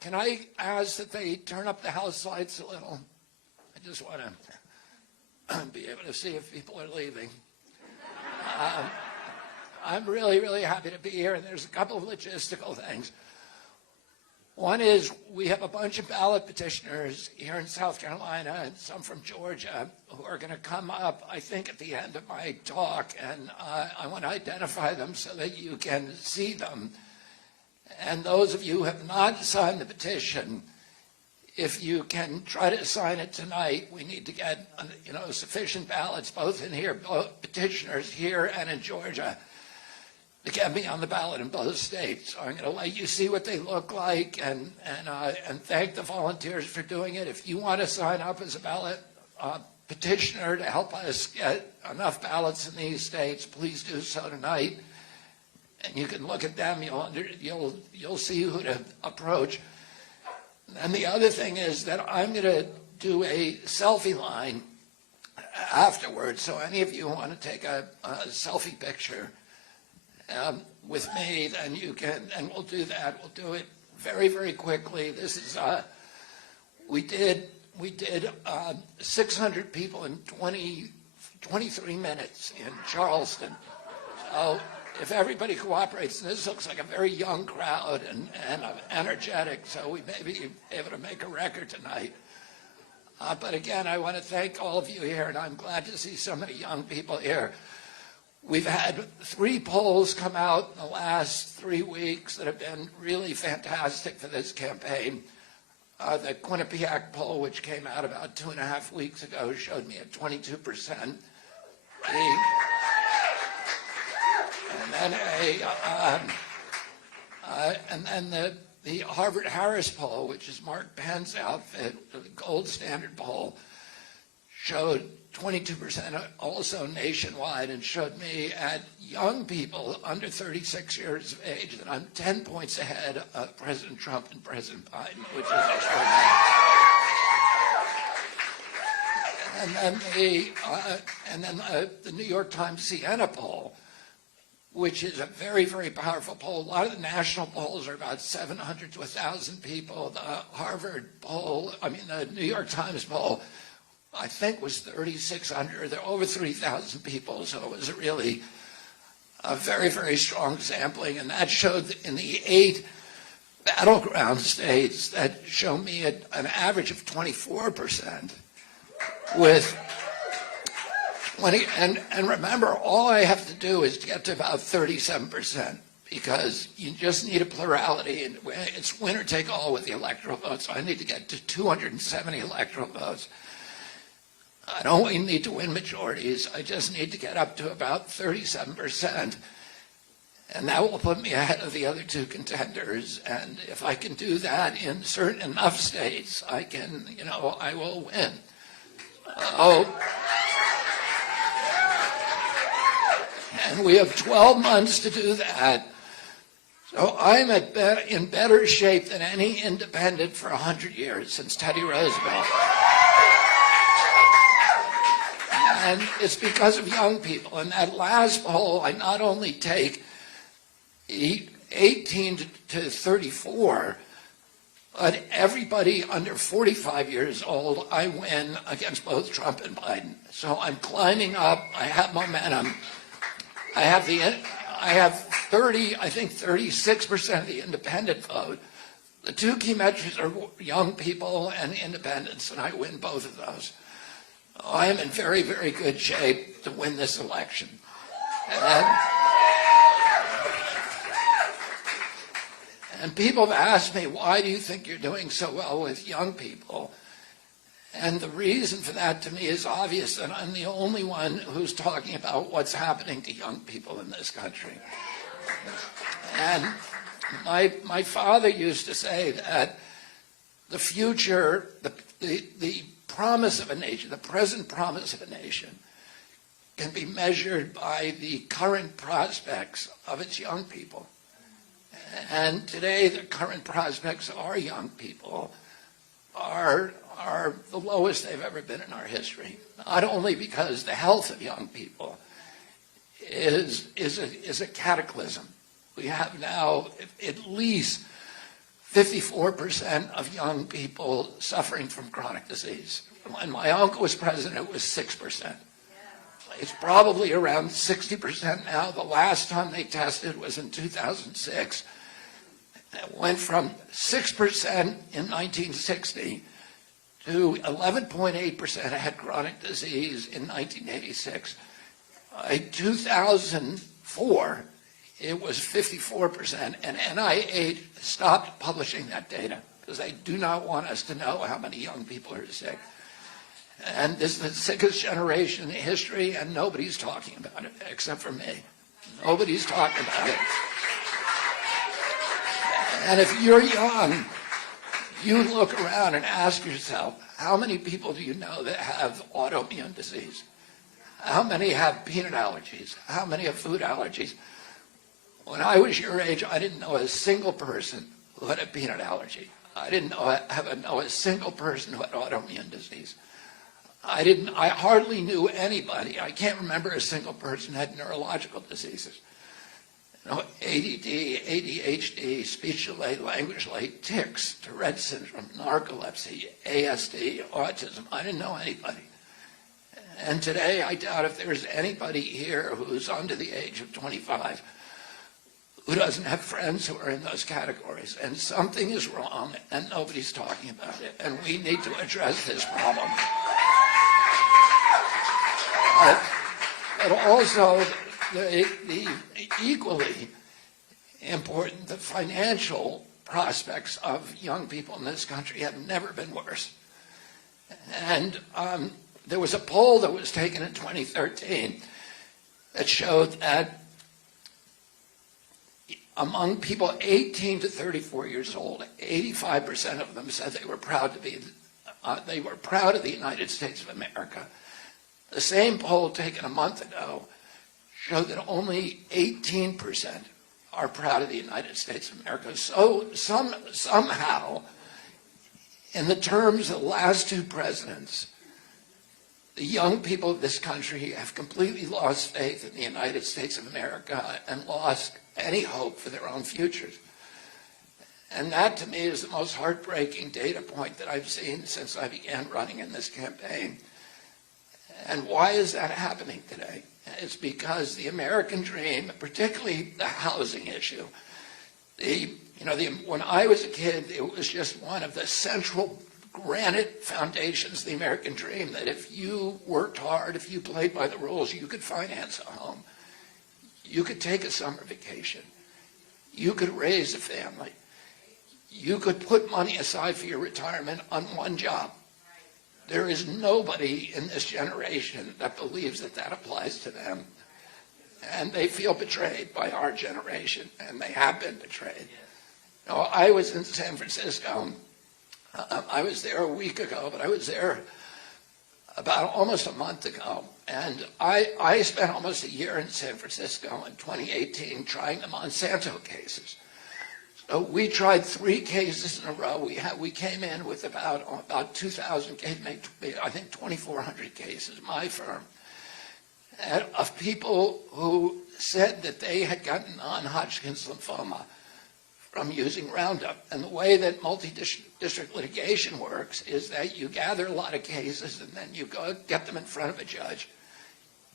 Can I ask that they turn up the house lights a little? I just want to be able to see if people are leaving. I'm really, really happy to be here, and there's a couple of logistical things. One is we have a bunch of ballot petitioners here in South Carolina and some from Georgia who are going to come up, I think, at the end of my talk, and I want to identify them so that you can see them. And those of you who have not signed the petition, if you can try to sign it tonight, we need to get sufficient ballots, both in here, both petitioners here and in Georgia, to get me on the ballot in both states. So I'm going to let you see what they look like and thank the volunteers for doing it. If you want to sign up as a ballot petitioner to help us get enough ballots in these states, please do so tonight. And you can look at them. You'll see who to approach. And the other thing is that I'm going to do a selfie line afterwards. So any of you who want to take a selfie picture with me, then you can, and we'll do that. We'll do it very, very quickly. This is we did 600 people in 23 minutes in Charleston. So if everybody cooperates, and this looks like a very young crowd and energetic, so we may be able to make a record tonight. But again, I want to thank all of you here, and I'm glad to see so many young people here. We've had 3 polls come out in the last 3 weeks that have been really fantastic for this campaign. The Quinnipiac poll, which came out about 2.5 weeks ago, showed me at 22%. And then the Harvard-Harris poll, which is Mark Penn's outfit, the gold standard poll, showed 22% also nationwide, and showed me at young people under 36 years of age that I'm 10 points ahead of President Trump and President Biden, which is extraordinary. And then the New York Times Siena poll, which is a very, very powerful poll. A lot of the national polls are about 700 to 1,000 people. The Harvard poll, the New York Times poll, I think was 3,600. There are over 3,000 people, so it was really a very, very strong sampling. And that showed that in the 8 battleground states that show me an average of 24% with 20, and remember, all I have to do is get to about 37%, because you just need a plurality, and it's winner take all with the electoral votes. So I need to get to 270 electoral votes. I don't even need to win majorities. I just need to get up to about 37%, and that will put me ahead of the other 2 contenders. And if I can do that in certain enough states, I can, I will win. And we have 12 months to do that. So I'm in better shape than any independent for 100 years, since Teddy Roosevelt. And it's because of young people. In that last poll, I not only take 18 to 34, but everybody under 45 years old, I win against both Trump and Biden. So I'm climbing up. I have momentum. I have 36% of the independent vote. The 2 key metrics are young people and independents, and I win both of those. I am in very, very good shape to win this election. And people have asked me, why do you think you're doing so well with young people? And the reason for that to me is obvious, and I'm the only one who's talking about what's happening to young people in this country. And my father used to say that the future, the promise of a nation, the present promise of a nation, can be measured by the current prospects of its young people. And today, the current prospects of our young people are the lowest they've ever been in our history. Not only because the health of young people is a cataclysm. We have now at least 54% of young people suffering from chronic disease. When my uncle was president, it was 6%. It's probably around 60% now. The last time they tested was in 2006. It went from 6% in 1960 to 11.8% had chronic disease in 1986. In 2004, it was 54%, and NIH stopped publishing that data because they do not want us to know how many young people are sick. And this is the sickest generation in history, and nobody's talking about it except for me. Nobody's talking about it. And if you're young, you look around and ask yourself, how many people do you know that have autoimmune disease? How many have peanut allergies? How many have food allergies? When I was your age, I didn't know a single person who had a peanut allergy. I didn't know a single person who had autoimmune disease. I hardly knew anybody. I can't remember a single person who had neurological diseases. You know, ADD, ADHD, speech delay, language delay, tics, Tourette syndrome, narcolepsy, ASD, autism. I didn't know anybody. And today, I doubt if there's anybody here who's under the age of 25 who doesn't have friends who are in those categories. And something is wrong, and nobody's talking about it. And we need to address this problem. But also, the equally important, the financial prospects of young people in this country have never been worse. And there was a poll that was taken in 2013 that showed that among people 18 to 34 years old, 85% of them said they were proud of the United States of America. The same poll taken a month ago showed that only 18% are proud of the United States of America. So somehow, in the terms of the last two presidents, the young people of this country have completely lost faith in the United States of America and lost any hope for their own futures. And that, to me, is the most heartbreaking data point that I've seen since I began running in this campaign. And why is that happening today? It's because the American dream, particularly the housing issue, when I was a kid, it was just one of the central granite foundations of the American dream, that if you worked hard, if you played by the rules, you could finance a home. You could take a summer vacation. You could raise a family. You could put money aside for your retirement on one job. There is nobody in this generation that believes that that applies to them. And they feel betrayed by our generation, and they have been betrayed. You know, I was in San Francisco. I was there a week ago, but I was there about almost a month ago. And I spent almost a year in San Francisco in 2018 trying the Monsanto cases. So we tried 3 cases in a row. We came in with about 2,000 cases, I think 2,400 cases, my firm, of people who said that they had gotten non-Hodgkin's lymphoma from using Roundup. And the way that multi-district litigation works is that you gather a lot of cases and then you go get them in front of a judge.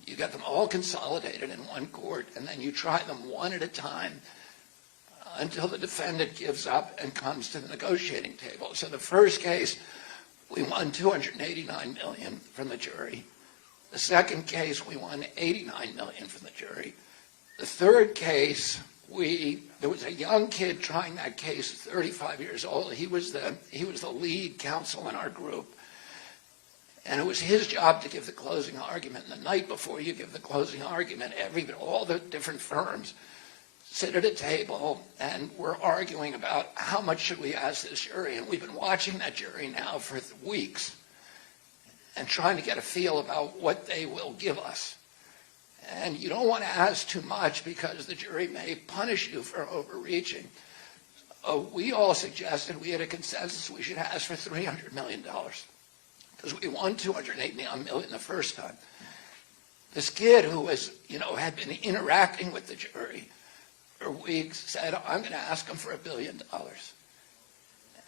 You get them all consolidated in one court, and then you try them one at a time until the defendant gives up and comes to the negotiating table. So the first case, we won $289 million from the jury. The second case, we won $89 million from the jury. The third case, there was a young kid trying that case, 35 years old. He was the lead counsel in our group. And it was his job to give the closing argument. And the night before you give the closing argument, all the different firms sit at a table and we're arguing about how much should we ask this jury. And we've been watching that jury now for weeks and trying to get a feel about what they will give us. And you don't want to ask too much because the jury may punish you for overreaching. We all suggested, we had a consensus, we should ask for $300 million. Because we won $289 million the first time. This kid who was, had been interacting with the jury for weeks said, I'm going to ask him for $1 billion.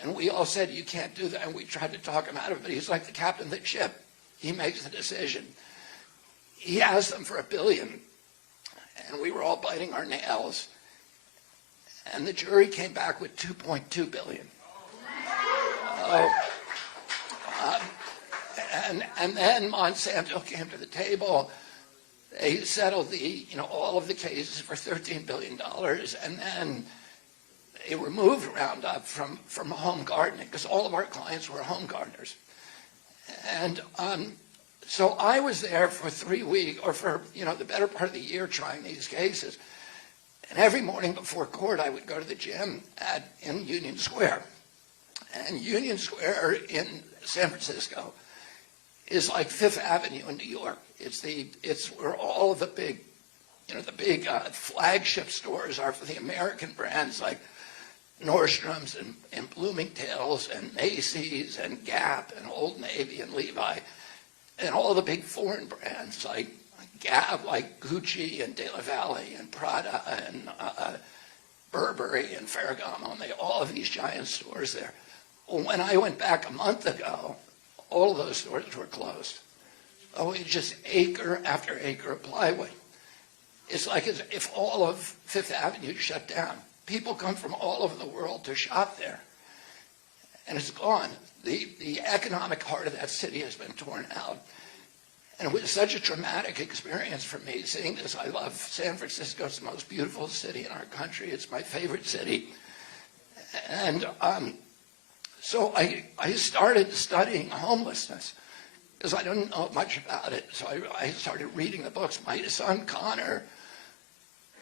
And we all said, you can't do that. And we tried to talk him out of it, but he's like the captain of the ship. He makes the decision. He asked them for $1 billion, and we were all biting our nails. And the jury came back with $2.2 billion. And then Monsanto came to the table. They settled all of the cases for $13 billion, and then they removed Roundup from home gardening because all of our clients were home gardeners. And so I was there for 3 weeks, or for the better part of the year, trying these cases. And every morning before court, I would go to the gym in Union Square. And Union Square in San Francisco is like Fifth Avenue in New York. It's where all of the big flagship stores are for the American brands like Nordstrom's and Bloomingdale's and Macy's and Gap and Old Navy and Levi, and all the big foreign brands like Gap, like Gucci and De La Valle and Prada and Burberry and Ferragamo, and all of these giant stores there. Well, when I went back a month ago, all of those stores were closed. Oh, it's just acre after acre of plywood. It's like as if all of Fifth Avenue shut down. People come from all over the world to shop there, and it's gone. The economic heart of that city has been torn out. And it was such a traumatic experience for me seeing this. I love San Francisco. It's the most beautiful city in our country. It's my favorite city. And so I started studying homelessness because I didn't know much about it. So I started reading the books. My son, Connor,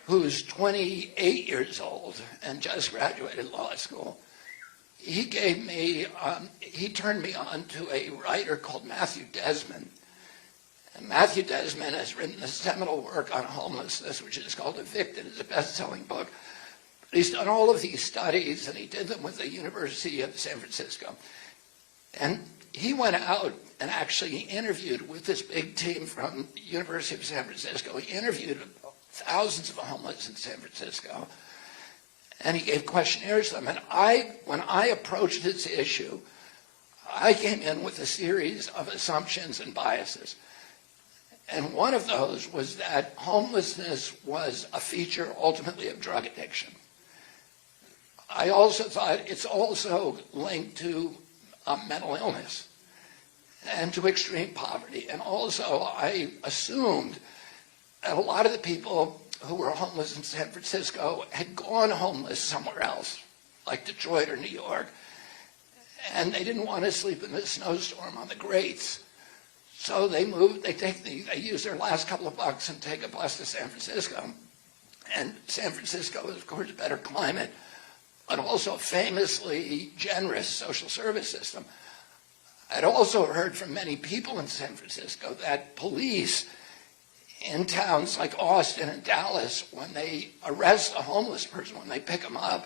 who's 28 years old and just graduated law school, he turned me on to a writer called Matthew Desmond. And Matthew Desmond has written a seminal work on homelessness, which is called Evicted. It's a best-selling book. But he's done all of these studies, and he did them with the University of San Francisco. And he went out and actually interviewed with this big team from the University of San Francisco. He interviewed thousands of homeless in San Francisco, and he gave questionnaires to them. And when I approached this issue, I came in with a series of assumptions and biases. And one of those was that homelessness was a feature ultimately of drug addiction. I also thought it's also linked to mental illness and to extreme poverty. And also I assumed that a lot of the people who were homeless in San Francisco had gone homeless somewhere else, like Detroit or New York, and they didn't want to sleep in the snowstorm on the grates. So they moved, they use their last couple of bucks and take a bus to San Francisco. And San Francisco is, of course, a better climate, but also a famously generous social service system. I'd also heard from many people in San Francisco that police in towns like Austin and Dallas, when they arrest a homeless person, when they pick them up,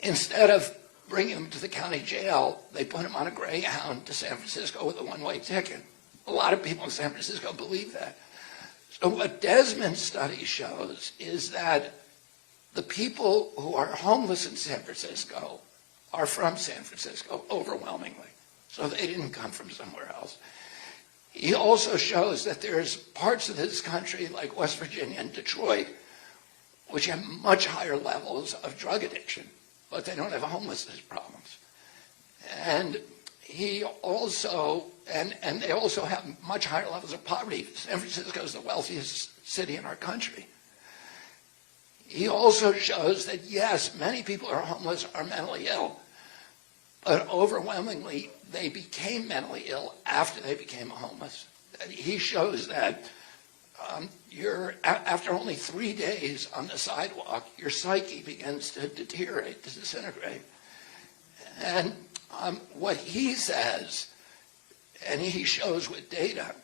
instead of bringing them to the county jail, they put them on a Greyhound to San Francisco with a one-way ticket. A lot of people in San Francisco believe that. So what Desmond's study shows is that the people who are homeless in San Francisco are from San Francisco overwhelmingly. So they didn't come from somewhere else. He also shows that there's parts of this country like West Virginia and Detroit which have much higher levels of drug addiction, but they don't have homelessness problems. And he also, and they also have much higher levels of poverty. San Francisco is the wealthiest city in our country. He also shows that, yes, many people who are homeless are mentally ill, but overwhelmingly they became mentally ill after they became homeless. He shows that after only 3 days on the sidewalk, your psyche begins to deteriorate, to disintegrate. And what he says, and he shows with data,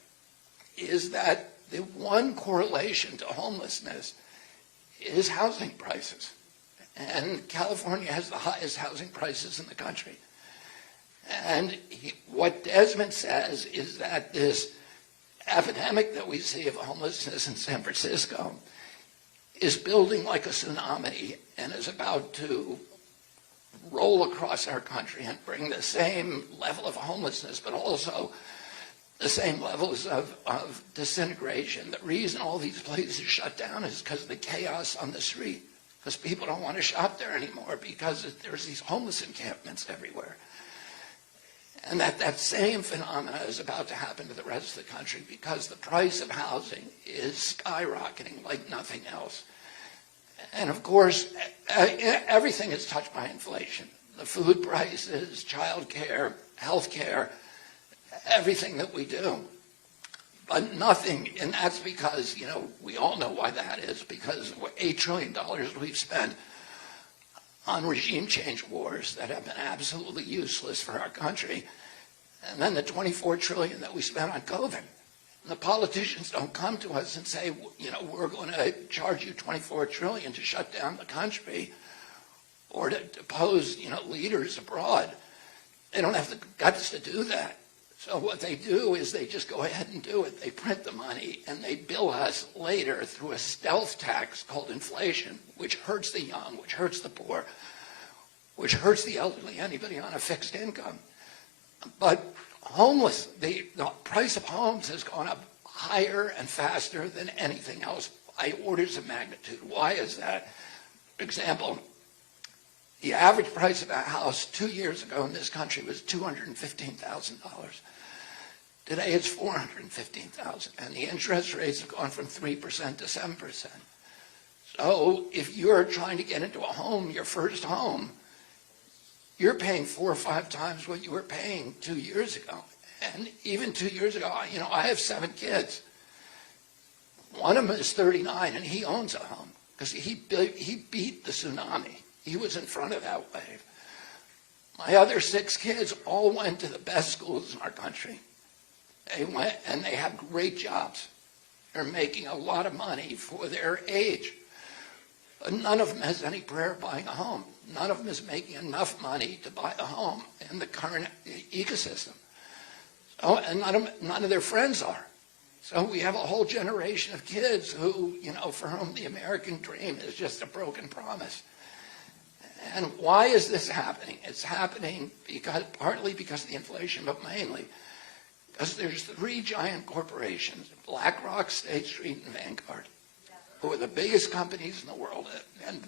is that the one correlation to homelessness is housing prices. And California has the highest housing prices in the country. And what Desmond says is that this epidemic that we see of homelessness in San Francisco is building like a tsunami and is about to roll across our country and bring the same level of homelessness, but also the same levels of disintegration. The reason all these places shut down is because of the chaos on the street, because people don't want to shop there anymore because there's these homeless encampments everywhere. And that same phenomena is about to happen to the rest of the country because the price of housing is skyrocketing like nothing else. And of course, everything is touched by inflation. The food prices, child care, health care, everything that we do. But nothing, and that's because, we all know why that is, because $8 trillion we've spent on regime change wars that have been absolutely useless for our country. And then the $24 trillion that we spent on COVID. And the politicians don't come to us and say, we're going to charge you $24 trillion to shut down the country or to depose, leaders abroad. They don't have the guts to do that. So what they do is they just go ahead and do it. They print the money and they bill us later through a stealth tax called inflation, which hurts the young, which hurts the poor, which hurts the elderly, anybody on a fixed income. But the price of homes has gone up higher and faster than anything else by orders of magnitude. Why is that? For example, the average price of a house 2 years ago in this country was $215,000. Today it's $415,000, and the interest rates have gone from 3% to 7%. So if you're trying to get into a home, your first home, you're paying 4 or 5 times what you were paying 2 years ago. And even 2 years ago, I have 7 kids. One of them is 39, and he owns a home because he beat the tsunami. He was in front of that wave. My other 6 kids all went to the best schools in our country. They went, and they have great jobs. They're making a lot of money for their age. But none of them has any prayer of buying a home. None of them is making enough money to buy a home in the current ecosystem. So, and none of their friends are. So we have a whole generation of kids who, for whom the American dream is just a broken promise. And why is this happening? It's happening partly because of the inflation, but mainly because there's 3 giant corporations, BlackRock, State Street, and Vanguard, who are the biggest companies in the world. And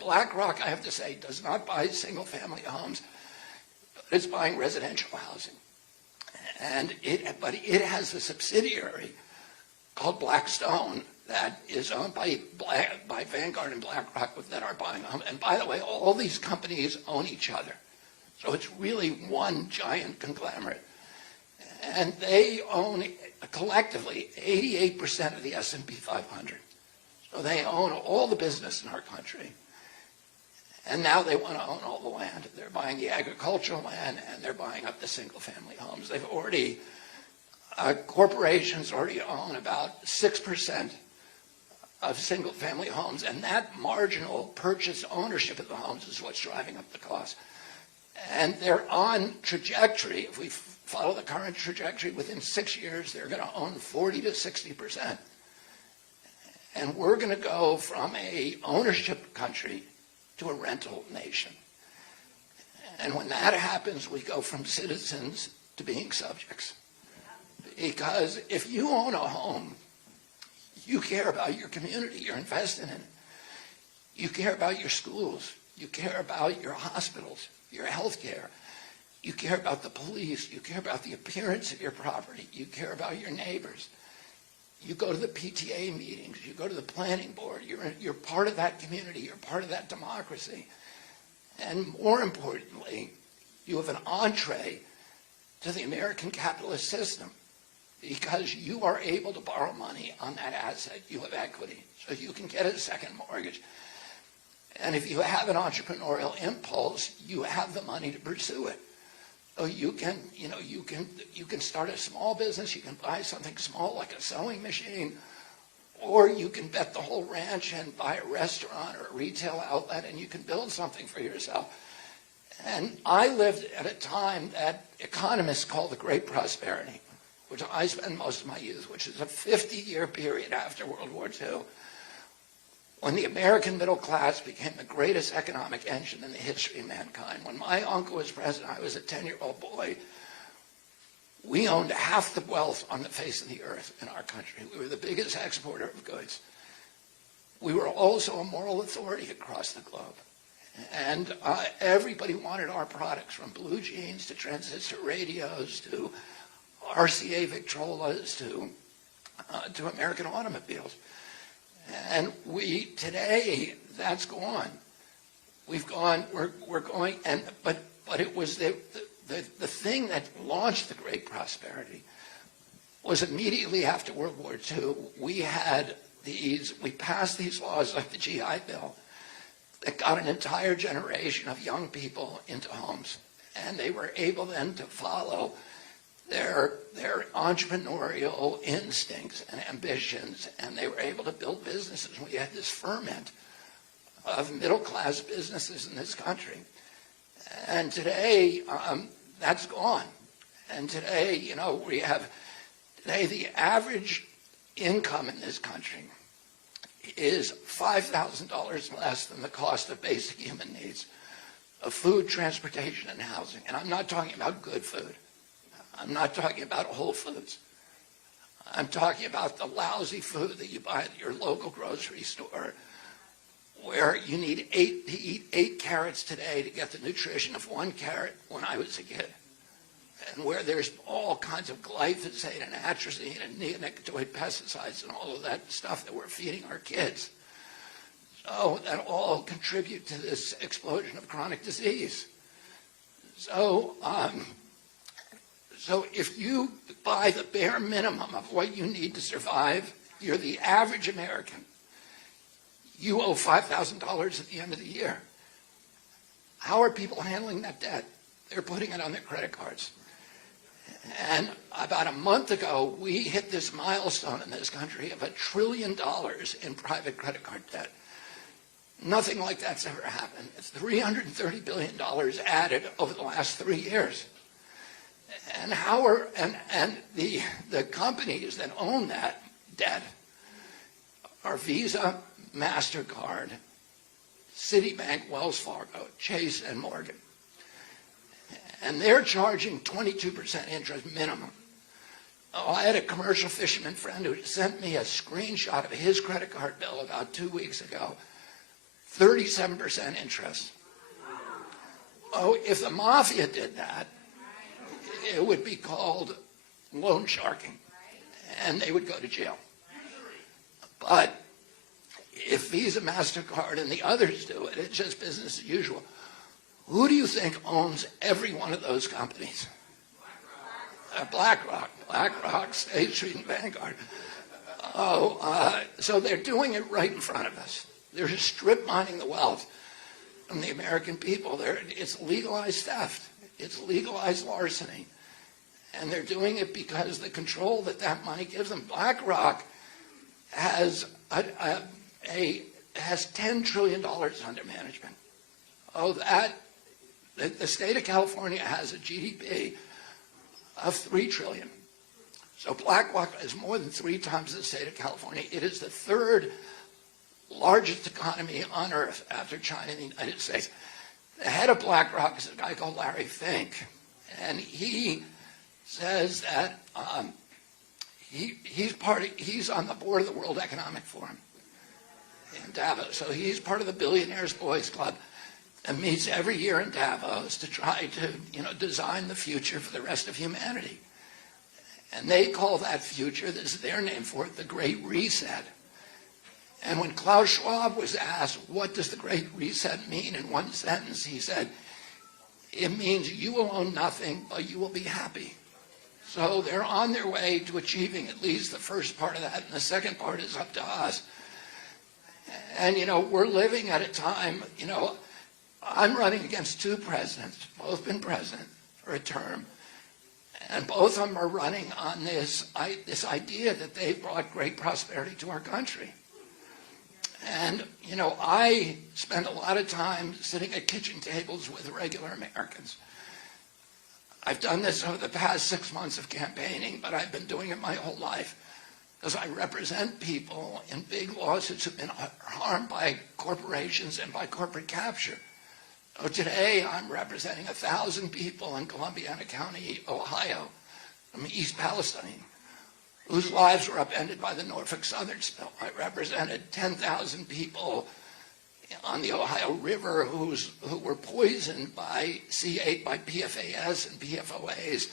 BlackRock, I have to say, does not buy single-family homes, but it's buying residential housing. But it has a subsidiary called Blackstone that is owned by Vanguard and BlackRock that are buying them. And by the way, all these companies own each other. So it's really one giant conglomerate. And they own collectively 88% of the S&P 500. So they own all the business in our country. And now they want to own all the land. They're buying the agricultural land and they're buying up the single-family homes. Corporations already own about 6% of single-family homes, and that marginal purchase ownership of the homes is what's driving up the cost. And they're on trajectory. If we follow the current trajectory, within 6 years, they're going to own 40 to 60%. And we're going to go from a ownership country to a rental nation. And when that happens, we go from citizens to being subjects. Because if you own a home, you care about your community, you're invested in it. You care about your schools. You care about your hospitals, your health care. You care about the police. You care about the appearance of your property. You care about your neighbors. You go to the PTA meetings. You go to the planning board. You're part of that community. You're part of that democracy. And more importantly, you have an entree to the American capitalist system because you are able to borrow money on that asset. You have equity, so you can get a second mortgage. And if you have an entrepreneurial impulse, you have the money to pursue it. So you can start a small business. You can buy something small like a sewing machine, or you can bet the whole ranch and buy a restaurant or a retail outlet, and you can build something for yourself. And I lived at a time that economists call the Great Prosperity, which I spent most of my youth, which is a 50-year period after World War II, when the American middle class became the greatest economic engine in the history of mankind. When my uncle was president, I was a 10-year-old boy. We owned half the wealth on the face of the earth in our country. We were the biggest exporter of goods. We were also a moral authority across the globe. And everybody wanted our products, from blue jeans to transistor radios to RCA Victrolas to American automobiles. And today, that's gone. We're going, but it was the thing that launched the great prosperity was immediately after World War II, we passed these laws like the GI Bill that got an entire generation of young people into homes. And they were able then to follow their entrepreneurial instincts and ambitions, and they were able to build businesses. We had this ferment of middle-class businesses in this country. And today, that's gone. And today, the average income in this country is $5,000 less than the cost of basic human needs, of food, transportation, and housing. And I'm not talking about good food. I'm not talking about Whole Foods. I'm talking about the lousy food that you buy at your local grocery store, where you need to eat 8 carrots today to get the nutrition of 1 carrot when I was a kid, and where there's all kinds of glyphosate and atrazine and neonicotinoid pesticides and all of that stuff that we're feeding our kids. So that all contribute to this explosion of chronic disease. So if you buy the bare minimum of what you need to survive, you're the average American. You owe $5,000 at the end of the year. How are people handling that debt? They're putting it on their credit cards. And about a month ago, we hit this milestone in this country of $1 trillion in private credit card debt. Nothing like that's ever happened. It's $330 billion added over the last 3 years. And the companies that own that debt are Visa, MasterCard, Citibank, Wells Fargo, Chase, and Morgan. And they're charging 22% interest minimum. Oh, I had a commercial fisherman friend who sent me a screenshot of his credit card bill about 2 weeks ago. 37% interest. Oh, if the mafia did that, it would be called loan sharking, and they would go to jail. But if Visa, MasterCard, and the others do it, it's just business as usual. Who do you think owns every one of those companies? BlackRock, State Street, and Vanguard. So they're doing it right in front of us. They're just strip mining the wealth from the American people. It's legalized theft. It's legalized larceny. And they're doing it because the control that money gives them. BlackRock has $10 trillion under management. The state of California has a GDP of $3 trillion. So BlackRock is more than 3 times the state of California. It is the 3rd largest economy on earth after China and the United States. The head of BlackRock is a guy called Larry Fink, and he says that he's on the board of the World Economic Forum in Davos. So he's part of the Billionaires Boys Club and meets every year in Davos to try to design the future for the rest of humanity. And they call that future, this is their name for it, the Great Reset. And when Klaus Schwab was asked, what does the Great Reset mean in one sentence, he said, it means you will own nothing, but you will be happy. So they're on their way to achieving at least the first part of that, and the second part is up to us. And, we're living at a time, I'm running against 2 presidents, both been president for a term, and both of them are running on this idea that they've brought great prosperity to our country. And, I spend a lot of time sitting at kitchen tables with regular Americans. I've done this over the past 6 months of campaigning, but I've been doing it my whole life. because I represent people in big lawsuits who've been harmed by corporations and by corporate capture. So today, I'm representing 1,000 people in Columbiana County, Ohio, from East Palestine, whose lives were upended by the Norfolk Southern spill. I represented 10,000 people on the Ohio River who were poisoned by C8, by PFAS and PFOAs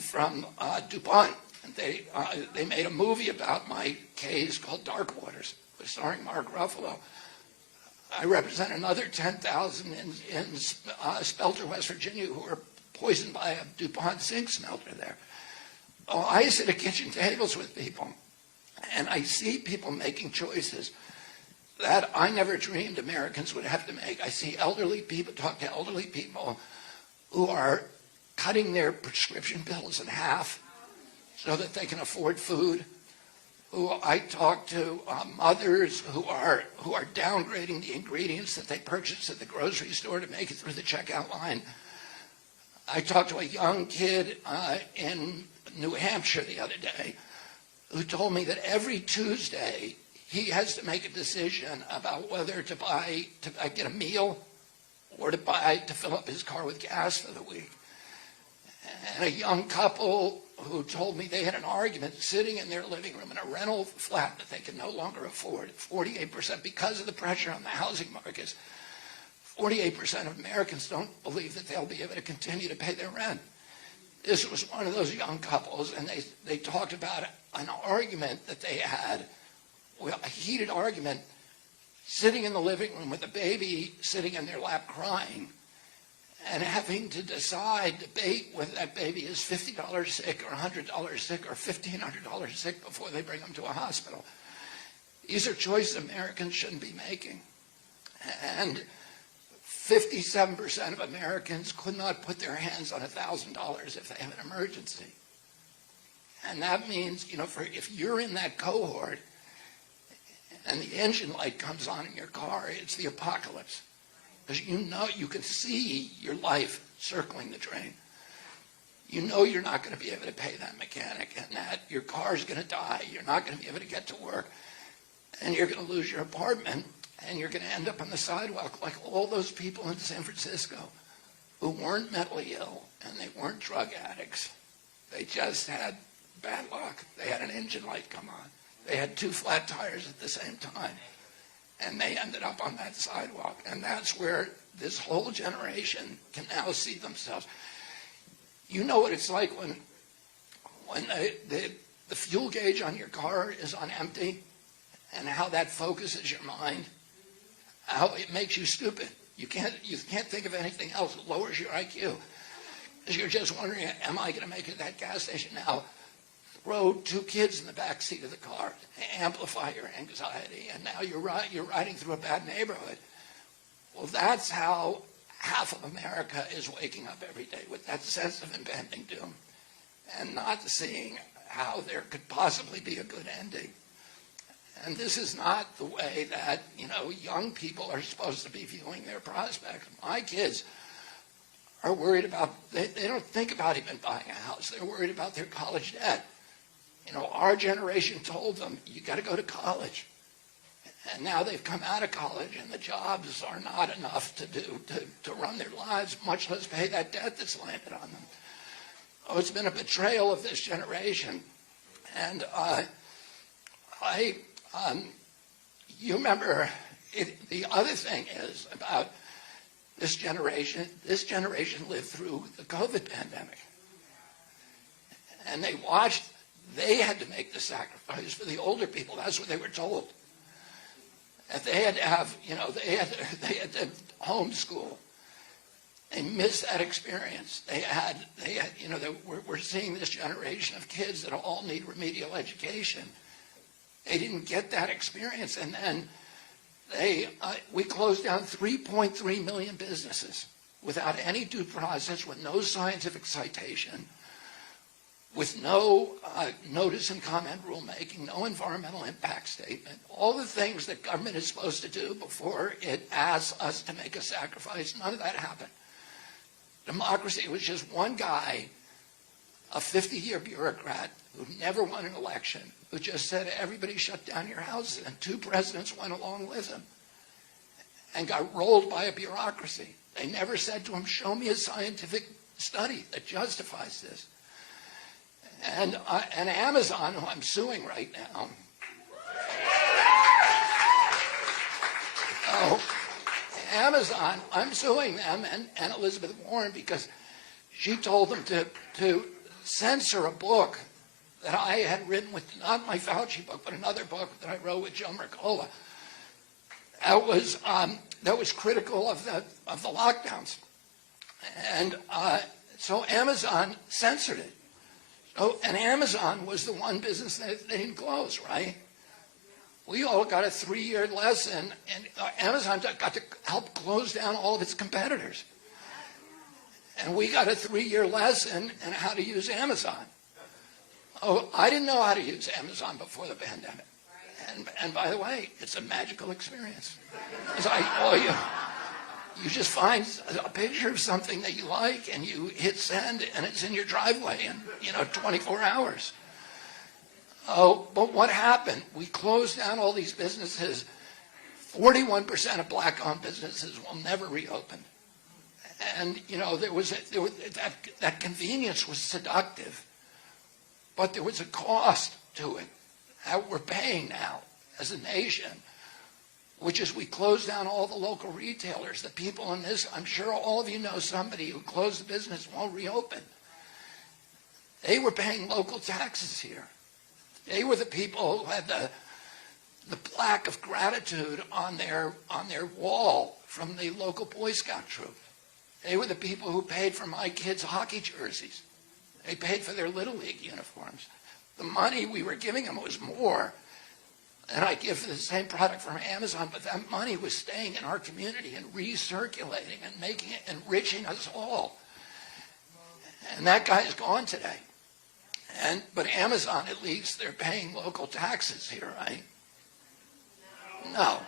from DuPont. And they made a movie about my case called Dark Waters, starring Mark Ruffalo. I represent another 10,000 in Spelter, West Virginia, who were poisoned by a DuPont zinc smelter there. Oh, I sit at kitchen tables with people, and I see people making choices that I never dreamed Americans would have to make. I see elderly people, talk to elderly people who are cutting their prescription bills in half so that they can afford food. I talk to mothers who are downgrading the ingredients that they purchase at the grocery store to make it through the checkout line. I talked to a young kid in New Hampshire the other day who told me that every Tuesday he has to make a decision about whether to get a meal or to fill up his car with gas for the week. And a young couple who told me they had an argument sitting in their living room in a rental flat that they can no longer afford, 48%, because of the pressure on the housing markets. 48% of Americans don't believe that they'll be able to continue to pay their rent. This was one of those young couples, and they talked about an argument that they had, a heated argument, sitting in the living room with a baby sitting in their lap crying, and having to debate whether that baby is $50 sick or $100 sick or $1,500 sick before they bring them to a hospital. These are choices Americans shouldn't be making. And 57% of Americans could not put their hands on $1,000 if they have an emergency. And that means, if you're in that cohort and the engine light comes on in your car, it's the apocalypse. Because you can see your life circling the drain. You know you're not going to be able to pay that mechanic, and that your car's going to die. You're not going to be able to get to work, and you're going to lose your apartment, and you're going to end up on the sidewalk like all those people in San Francisco who weren't mentally ill and they weren't drug addicts. They just had bad luck. They had an engine light come on. They had 2 flat tires at the same time. And they ended up on that sidewalk. And that's where this whole generation can now see themselves. You know what it's like when the fuel gauge on your car is on empty, and how that focuses your mind, how it makes you stupid. You can't think of anything else. It lowers your IQ. Because you're just wondering, am I going to make it to that gas station now? Throw 2 kids in the back seat of the car to amplify your anxiety, and now you're riding through a bad neighborhood. Well, that's how half of America is waking up every day, with that sense of impending doom, and not seeing how there could possibly be a good ending. And this is not the way that young people are supposed to be viewing their prospects. My kids are worried about, they don't think about even buying a house. They're worried about their college debt. Our generation told them, you got to go to college. And now they've come out of college, and the jobs are not enough to run their lives, much less pay that debt that's landed on them. Oh, it's been a betrayal of this generation. And you remember, the other thing is about this generation lived through the COVID pandemic. And they had to make the sacrifice for the older people. That's what they were told. That they had to have, they had to homeschool. They missed that experience. We're seeing this generation of kids that all need remedial education. They didn't get that experience, and then we closed down 3.3 million businesses without any due process, with no scientific citation, with no notice and comment rulemaking, no environmental impact statement, all the things that government is supposed to do before it asks us to make a sacrifice. None of that happened. Democracy was just one guy a 50-year bureaucrat who never won an election, who just said, everybody shut down your houses, and 2 presidents went along with him and got rolled by a bureaucracy. They never said to him, show me a scientific study that justifies this. And Amazon, who I'm suing right now, Amazon, I'm suing them and Elizabeth Warren because she told them to censor a book that I had written with, not my Fauci book, but another book that I wrote with Joe Mercola. That was critical of the lockdowns. And so Amazon censored it. And Amazon was the one business that they didn't close, right? We all got a 3-year lesson, and Amazon got to help close down all of its competitors. And we got a 3-year lesson in how to use Amazon. Oh, I didn't know how to use Amazon before the pandemic. And by the way, it's a magical experience. It's like, you just find a picture of something that you like, and you hit send, and it's in your driveway in 24 hours. Oh, but what happened? We closed down all these businesses. 41% of black-owned businesses will never reopen. And that convenience was seductive, but there was a cost to it that we're paying now as a nation, which is we closed down all the local retailers. The people in this, I'm sure all of you know somebody who closed the business, won't reopen. They were paying local taxes here. They were the people who had the plaque of gratitude on their wall from the local Boy Scout troop. They were the people who paid for my kids' hockey jerseys. They paid for their Little League uniforms. The money we were giving them was more than I give for the same product from Amazon, but that money was staying in our community and recirculating and making it, enriching us all. And that guy is gone today. But Amazon, at least, they're paying local taxes here, right? No,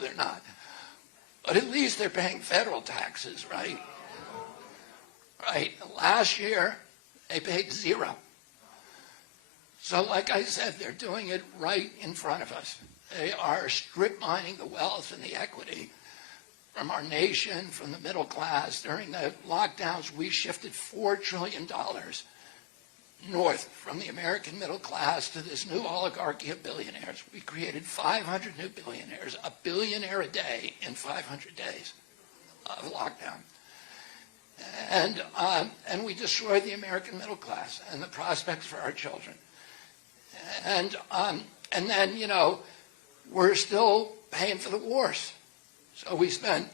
they're not. But at least they're paying federal taxes, right? Right. Last year, they paid 0. So like I said, they're doing it right in front of us. They are strip mining the wealth and the equity from our nation, from the middle class. During the lockdowns, we shifted $4 trillion north from the American middle class to this new oligarchy of billionaires. We created 500 new billionaires, a billionaire a day in 500 days of lockdown. And we destroyed the American middle class and the prospects for our children. And then, we're still paying for the wars. So we spent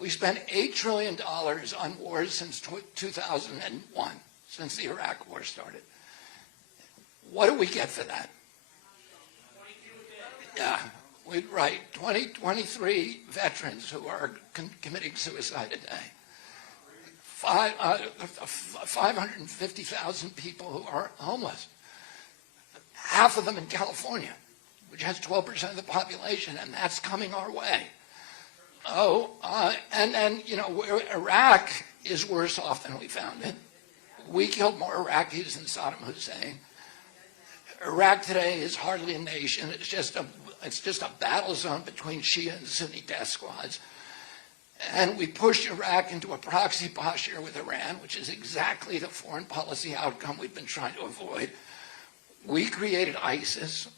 $8 trillion on wars since 2001, since the Iraq War started. What do we get for that? Yeah, right. 23 veterans who are committing suicide a day. 550,000 people who are homeless. Half of them in California, which has 12% of the population, and that's coming our way. And then, Iraq is worse off than we found it. We killed more Iraqis than Saddam Hussein. Iraq today is hardly a nation. It's just a battle zone between Shia and Sunni death squads. And we pushed Iraq into a proxy posture with Iran, which is exactly the foreign policy outcome we've been trying to avoid. We created ISIS.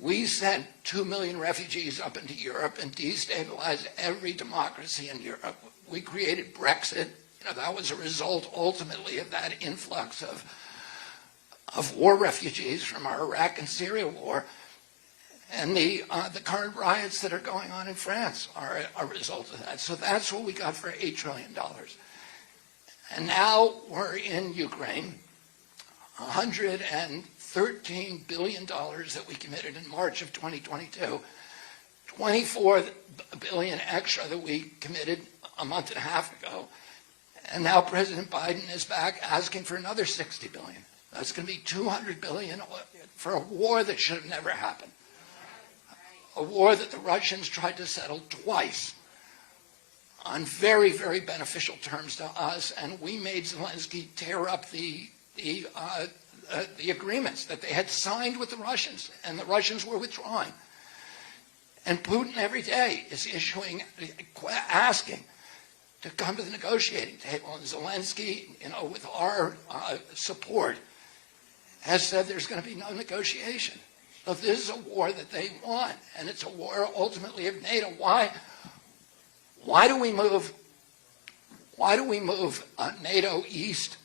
We sent 2 million refugees up into Europe and destabilized every democracy in Europe. We created Brexit. That was a result ultimately of that influx of war refugees from our Iraq and Syria war. And the current riots that are going on in France are a result of that. So that's what we got for $8 trillion. And now we're in Ukraine. $113 billion that we committed in March of 2022. $24 billion extra that we committed a month and a half ago. And now President Biden is back asking for another $60 billion. That's going to be $200 billion for a war that should have never happened. A war that the Russians tried to settle twice. on very, very beneficial terms to us, and we made Zelensky tear up the agreements that they had signed with the Russians, and the Russians were withdrawing. And Putin every day is asking to come to the negotiating table, and Zelensky, with our support, has said there's going to be no negotiation. So this is a war that they want, and it's a war ultimately of NATO. Why do we move NATO east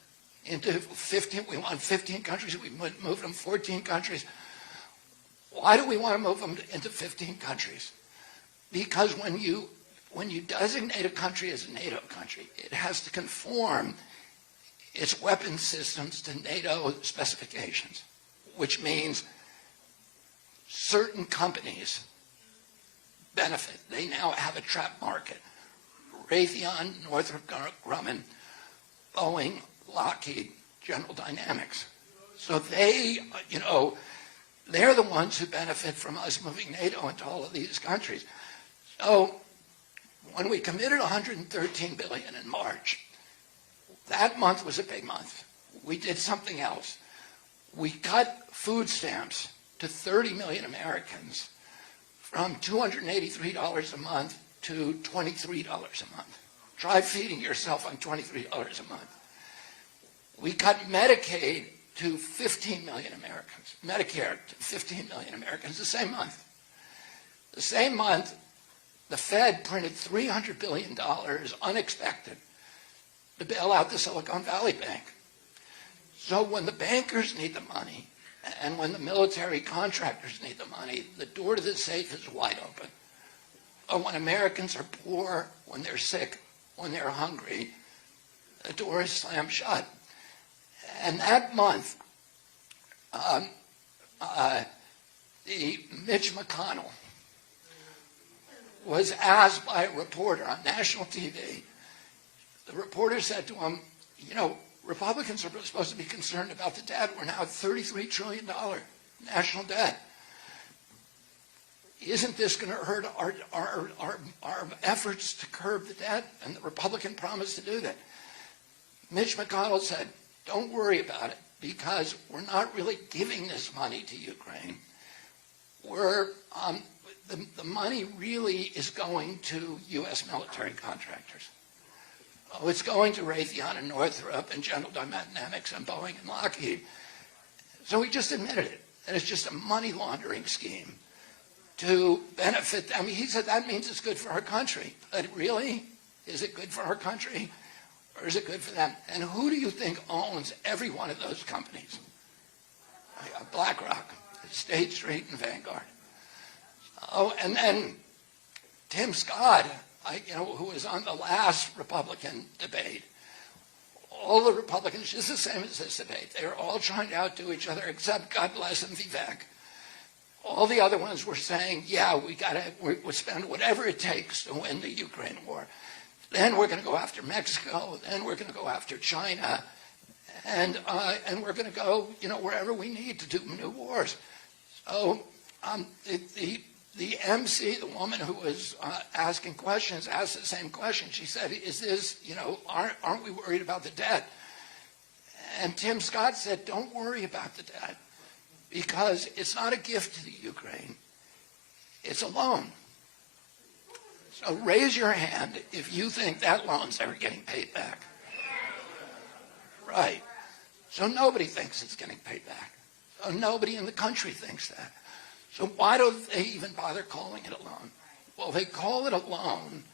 into 15? We want 15 countries. We moved them 14 countries. Why do we want to move them into 15 countries? Because when you designate a country as a NATO country, it has to conform its weapon systems to NATO specifications, which means certain companies benefit. They now have a trap market. Raytheon, Northrop Grumman, Boeing, Lockheed, General Dynamics. So they're the ones who benefit from us moving NATO into all of these countries. So when we committed $113 billion in March, that month was a big month. We did something else. We cut food stamps to 30 million Americans from $283 a month to $23 a month. Try feeding yourself on $23 a month. We cut Medicaid to 15 million Americans, Medicare to 15 million Americans the same month. The same month, the Fed printed $300 billion unexpected to bail out the Silicon Valley Bank. So when the bankers need the money and when the military contractors need the money, the door to the safe is wide open. But when Americans are poor, when they're sick, when they're hungry, the door is slammed shut. And that month, Mitch McConnell was asked by a reporter on national TV. The reporter said to him, Republicans are supposed to be concerned about the debt. We're now at $33 trillion national debt. Isn't this going to hurt our efforts to curb the debt? And the Republican promised to do that. Mitch McConnell said, don't worry about it, because we're not really giving this money to Ukraine. The money really is going to U.S. military contractors. Oh, it's going to Raytheon and Northrop and General Dynamics and Boeing and Lockheed. So he just admitted it. And it's just a money laundering scheme to benefit them. He said that means it's good for our country. But really, is it good for our country? Or is it good for them? And who do you think owns every one of those companies? BlackRock, State Street, and Vanguard. Oh, and then Tim Scott, who was on the last Republican debate. All the Republicans, just the same as this debate, they were all trying to outdo each other, except, God bless him, Vivek. All the other ones were saying, yeah, we'll spend whatever it takes to win the Ukraine war. Then we're going to go after Mexico. Then we're going to go after China. And we're going to go, wherever we need to do new wars. So the MC, the woman who was asking questions, asked the same question. She said, is this, aren't we worried about the debt? And Tim Scott said, don't worry about the debt, because it's not a gift to the Ukraine. It's a loan. So raise your hand if you think that loan's ever getting paid back. Right. So nobody thinks it's getting paid back. So nobody in the country thinks that. So why don't they even bother calling it a loan? Well, they call it a loan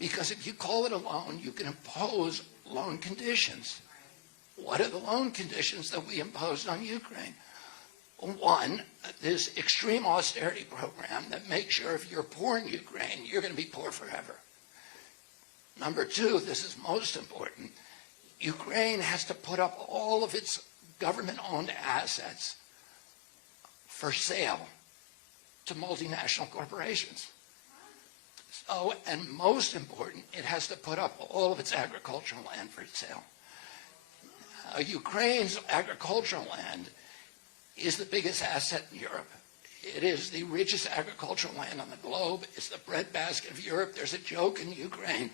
because if you call it a loan, you can impose loan conditions. What are the loan conditions that we imposed on Ukraine? One, this extreme austerity program that makes sure if you're poor in Ukraine, you're going to be poor forever. Number two, this is most important, Ukraine has to put up all of its government-owned assets for sale to multinational corporations. So, and most important, it has to put up all of its agricultural land for sale. Ukraine's agricultural land is the biggest asset in Europe. It is the richest agricultural land on the globe. It's the breadbasket of Europe. There's a joke in Ukraine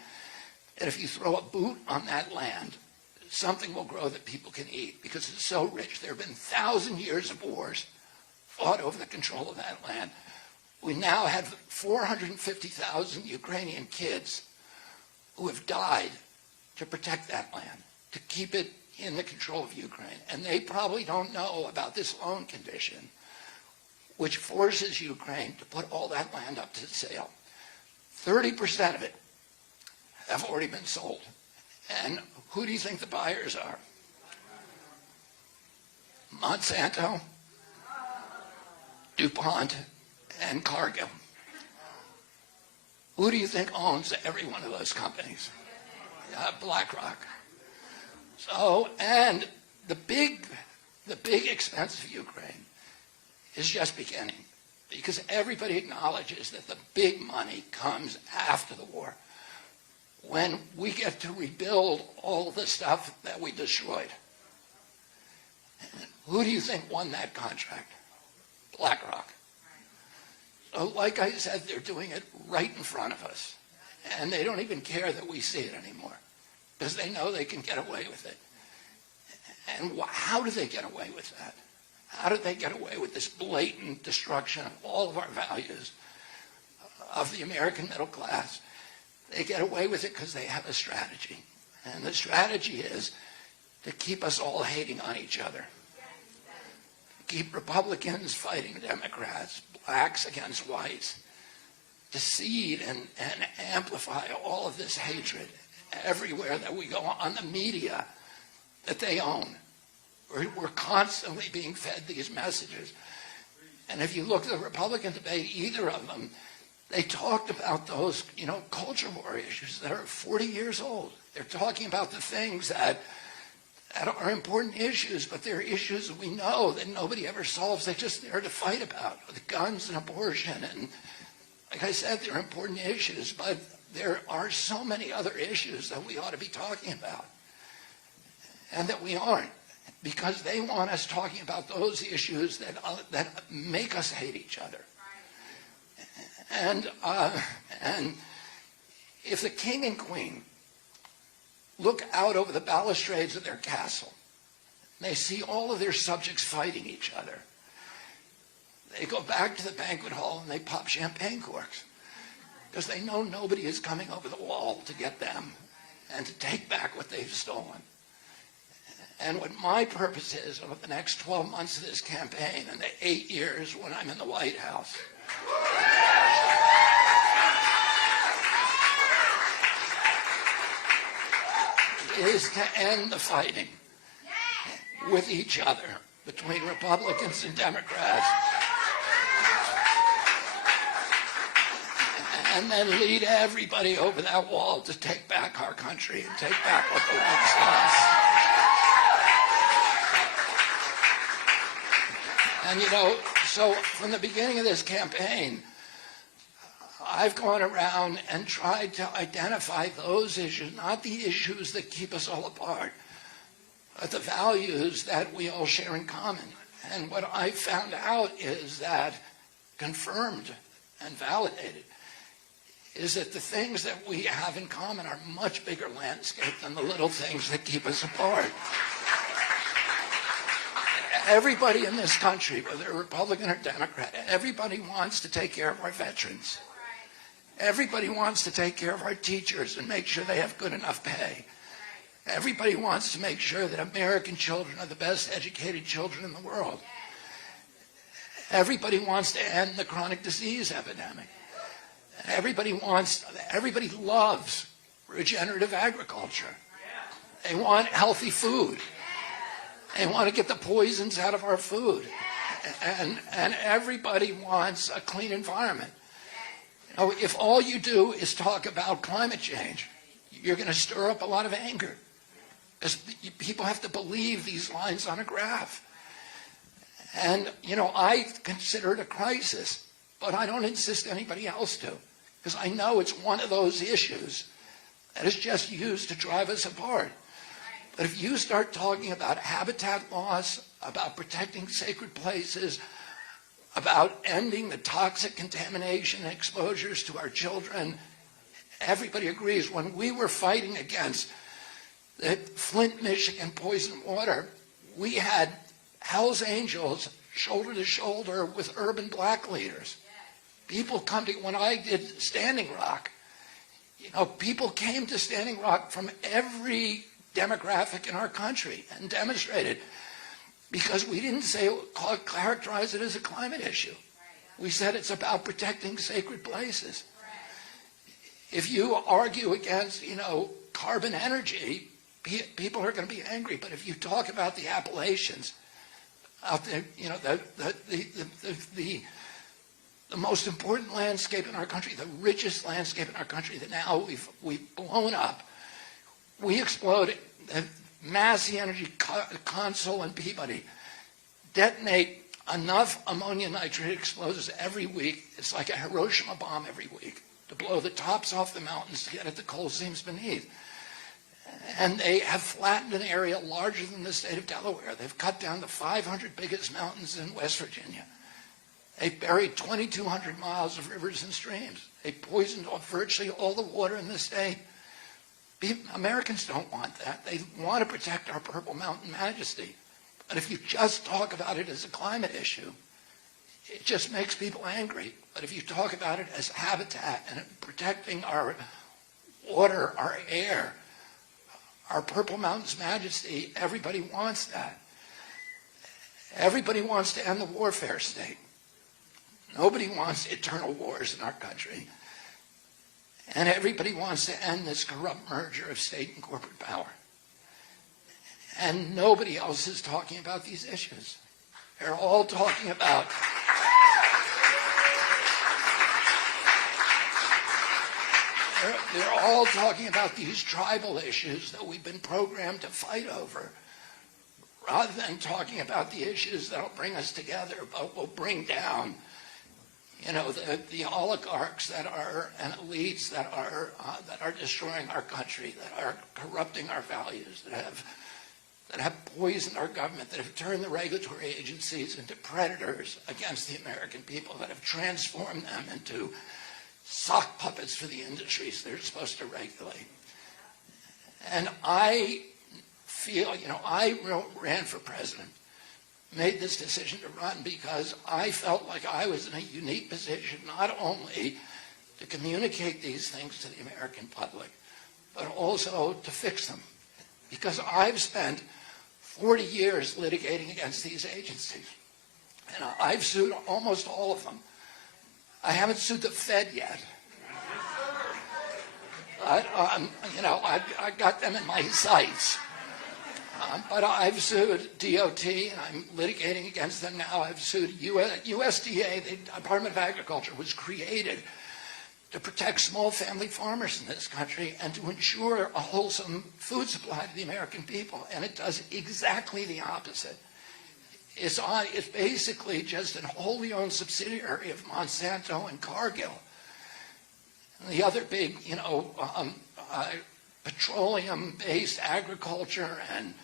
that if you throw a boot on that land, something will grow that people can eat because it's so rich. There have been 1,000 years of wars fought over the control of that land. We now have 450,000 Ukrainian kids who have died to protect that land, to keep it in the control of Ukraine. And they probably don't know about this loan condition, which forces Ukraine to put all that land up to sale. 30% of it have already been sold. And who do you think the buyers are? Monsanto, DuPont, and Cargill. Who do you think owns every one of those companies? BlackRock. So, and the big expense of Ukraine is just beginning, because everybody acknowledges that the big money comes after the war, when we get to rebuild all the stuff that we destroyed. Who do you think won that contract? BlackRock. So like I said, they're doing it right in front of us. And they don't even care that we see it anymore, because they know they can get away with it. And how do they get away with that? How do they get away with this blatant destruction of all of our values, of the American middle class? They get away with it because they have a strategy. And the strategy is to keep us all hating on each other. Keep Republicans fighting Democrats, blacks against whites, to seed and amplify all of this hatred everywhere that we go, on the media that they own. We're constantly being fed these messages. And if you look at the Republican debate, either of them, they talked about those, culture war issues that are 40 years old. They're talking about the things that are important issues, but they're issues that we know that nobody ever solves. They're just there to fight about, with guns and abortion. And like I said, they're important issues, but there are so many other issues that we ought to be talking about, and that we aren't, because they want us talking about those issues that make us hate each other. And if the king and queen look out over the balustrades of their castle, they see all of their subjects fighting each other, they go back to the banquet hall and they pop champagne corks, because they know nobody is coming over the wall to get them and to take back what they've stolen. And what my purpose is over the next 12 months of this campaign and the 8 years when I'm in the White House is to end the fighting with each other between Republicans and Democrats, and then lead everybody over that wall to take back our country and take back what belongs to us. And so from the beginning of this campaign, I've gone around and tried to identify those issues, not the issues that keep us all apart, but the values that we all share in common. And what I found out is that, confirmed and validated, is that the things that we have in common are much bigger landscape than the little things that keep us apart. Everybody in this country, whether Republican or Democrat, everybody wants to take care of our veterans. Everybody wants to take care of our teachers and make sure they have good enough pay. Everybody wants to make sure that American children are the best educated children in the world. Everybody wants to end the chronic disease epidemic. Everybody loves regenerative agriculture. They want healthy food. They want to get the poisons out of our food. And everybody wants a clean environment. If all you do is talk about climate change, you're going to stir up a lot of anger, because people have to believe these lines on a graph. And, I consider it a crisis, but I don't insist anybody else to, because I know it's one of those issues that is just used to drive us apart. But if you start talking about habitat loss, about protecting sacred places, about ending the toxic contamination and exposures to our children. Everybody agrees. When we were fighting against the Flint, Michigan poison water, we had Hell's Angels shoulder to shoulder with urban black leaders. People come to, when I did Standing Rock, people came to Standing Rock from every demographic in our country and demonstrated, because we didn't characterize it as a climate issue. We said it's about protecting sacred places. If you argue against, carbon energy, people are going to be angry. But if you talk about the Appalachians, out there, the most important landscape in our country, the richest landscape in our country that now we've blown up. We explode Massey Energy, Console, and Peabody detonate enough ammonia nitrate explosives every week. It's like a Hiroshima bomb every week to blow the tops off the mountains to get at the coal seams beneath. And they have flattened an area larger than the state of Delaware. They've cut down the 500 biggest mountains in West Virginia. They've buried 2,200 miles of rivers and streams. They poisoned virtually all the water in the state. Americans don't want that. They want to protect our Purple Mountain majesty. But if you just talk about it as a climate issue, it just makes people angry. But if you talk about it as habitat and protecting our water, our air, our Purple Mountain's majesty, everybody wants that. Everybody wants to end the warfare state. Nobody wants eternal wars in our country. And everybody wants to end this corrupt merger of state and corporate power. And nobody else is talking about these issues. They're all talking about they're all talking about these tribal issues that we've been programmed to fight over, rather than talking about the issues that'll bring us together, but will bring down, the oligarchs that are and elites that are destroying our country, that are corrupting our values, that have poisoned our government, that have turned the regulatory agencies into predators against the American people, that have transformed them into sock puppets for the industries they're supposed to regulate. And I feel, I ran for president, made this decision to run because I felt like I was in a unique position not only to communicate these things to the American public, but also to fix them. Because I've spent 40 years litigating against these agencies. And I've sued almost all of them. I haven't sued the Fed yet. I got them in my sights. But I've sued DOT, and I'm litigating against them now. I've sued USDA. The Department of Agriculture was created to protect small family farmers in this country and to ensure a wholesome food supply to the American people. And it does exactly the opposite. It's basically just a wholly owned subsidiary of Monsanto and Cargill. And the other big, petroleum-based agriculture and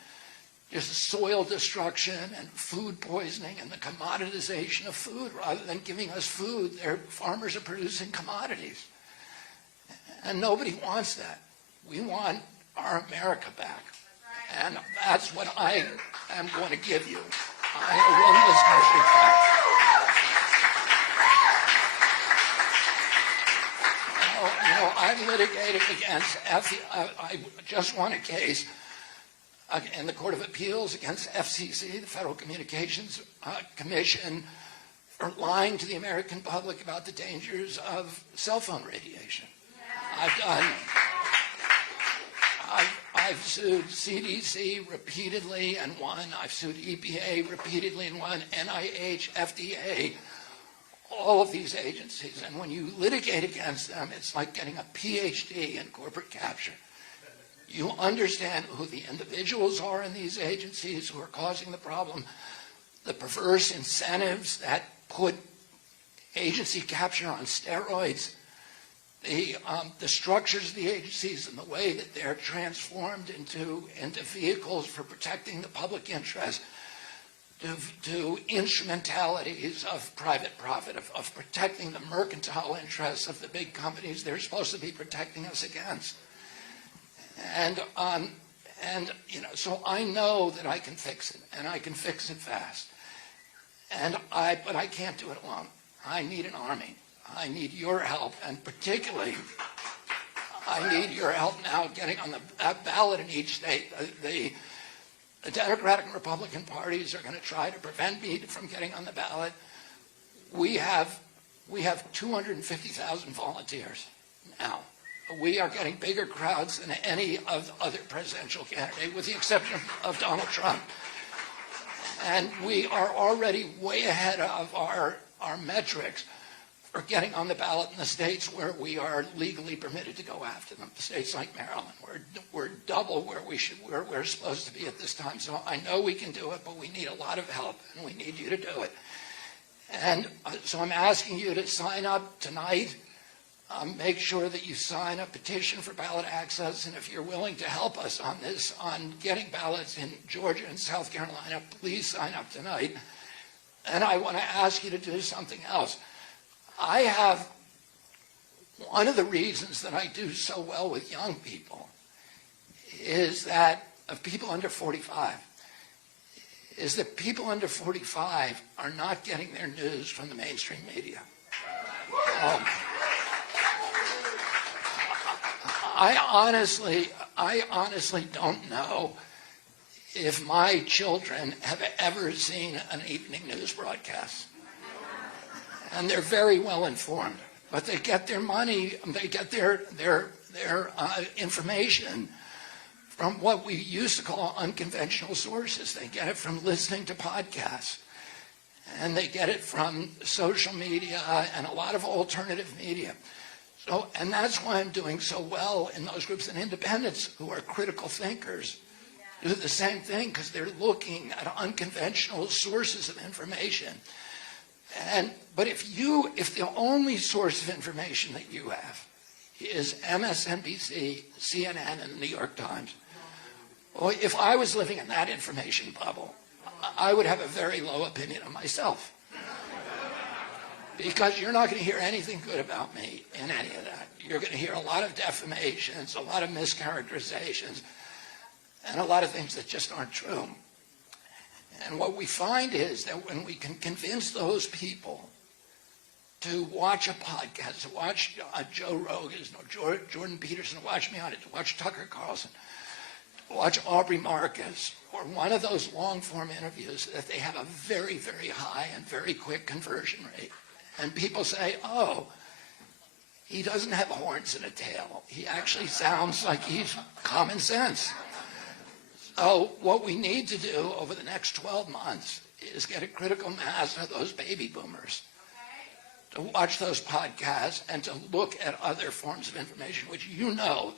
just soil destruction and food poisoning and the commoditization of food. Rather than giving us food, their farmers are producing commodities. And nobody wants that. We want our America back. And that's what I am going to give you. I win this country back. I've litigated against I just won a case in the Court of Appeals against FCC, the Federal Communications Commission, for lying to the American public about the dangers of cell phone radiation. I've sued CDC repeatedly and won. I've sued EPA repeatedly and won. NIH, FDA, all of these agencies. And when you litigate against them, it's like getting a PhD in corporate capture. You understand who the individuals are in these agencies who are causing the problem, the perverse incentives that put agency capture on steroids, the structures of the agencies and the way that they're transformed into vehicles for protecting the public interest. to instrumentalities of private profit, of protecting the mercantile interests of the big companies they're supposed to be protecting us against. And so I know that I can fix it, and I can fix it fast. But I can't do it alone. I need an army. I need your help, and particularly, I need your help now getting on the ballot in each state. The Democratic and Republican parties are going to try to prevent me from getting on the ballot. We have 250,000 volunteers now. We are getting bigger crowds than any of the other presidential candidates, with the exception of Donald Trump. And we are already way ahead of our metrics for getting on the ballot in the states where we are legally permitted to go after them. States like Maryland, we're double where we're supposed to be at this time. So I know we can do it, but we need a lot of help, and we need you to do it. And so I'm asking you to sign up tonight. Make sure that you sign a petition for ballot access, and if you're willing to help us on this, on getting ballots in Georgia and South Carolina, please sign up tonight. And I want to ask you to do something else. One of the reasons that I do so well with young people is that, of people under 45, is that people under 45 are not getting their news from the mainstream media. I honestly don't know if my children have ever seen an evening news broadcast. And they're very well informed, but they get their money, they get their information from what we used to call unconventional sources. They get it from listening to podcasts, and they get it from social media and a lot of alternative media. So, and that's why I'm doing so well in those groups. And independents who are critical thinkers do the same thing, because they're looking at unconventional sources of information. But if the only source of information that you have is MSNBC, CNN, and the New York Times, well, if I was living in that information bubble, I would have a very low opinion of myself. Because you're not going to hear anything good about me in any of that. You're going to hear a lot of defamations, a lot of mischaracterizations, and a lot of things that just aren't true. And what we find is that when we can convince those people to watch a podcast, to watch Joe Rogan's, Jordan Peterson, to watch me on it, to watch Tucker Carlson, to watch Aubrey Marcus, or one of those long-form interviews, that they have a very, very high and very quick conversion rate. And people say, oh, he doesn't have horns and a tail. He actually sounds like he's common sense. So what we need to do over the next 12 months is get a critical mass of those baby boomers to watch those podcasts and to look at other forms of information, which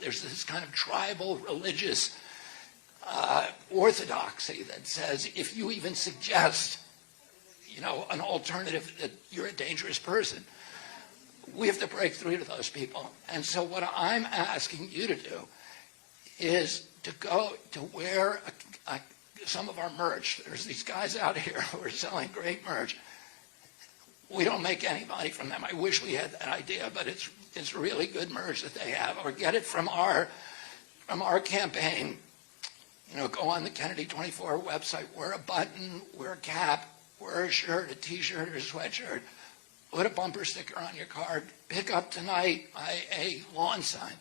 there's this kind of tribal religious orthodoxy that says if you even suggest an alternative, that you're a dangerous person. We have to break through to those people. And so what I'm asking you to do is to go to wear some of our merch. There's these guys out here who are selling great merch. We don't make any money from them. I wish we had that idea, but it's really good merch that they have. Or get it from our campaign. Go on the Kennedy 24 website, wear a button, wear a cap, wear a shirt, a t-shirt, or a sweatshirt. Put a bumper sticker on your card. Pick up tonight a lawn sign,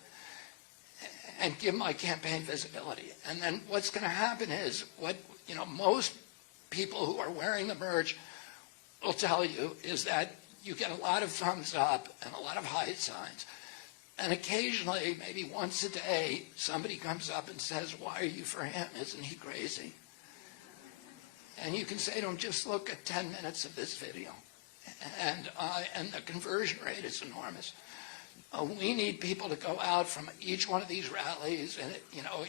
and give my campaign visibility. And then what's going to happen is most people who are wearing the merch will tell you is that you get a lot of thumbs up and a lot of high signs. And occasionally, maybe once a day, somebody comes up and says, why are you for him? Isn't he crazy? And you can say to them, just look at 10 minutes of this video. And the conversion rate is enormous. We need people to go out from each one of these rallies, and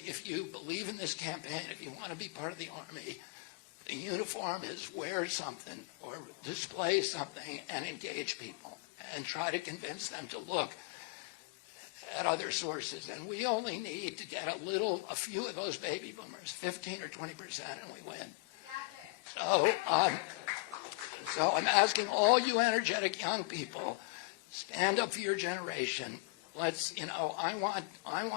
if you believe in this campaign, if you want to be part of the Army, the uniform is wear something or display something and engage people and try to convince them to look at other sources. And we only need to get a few of those baby boomers, 15 or 20%, and we win. So I'm asking all you energetic young people, stand up for your generation. Let's, I want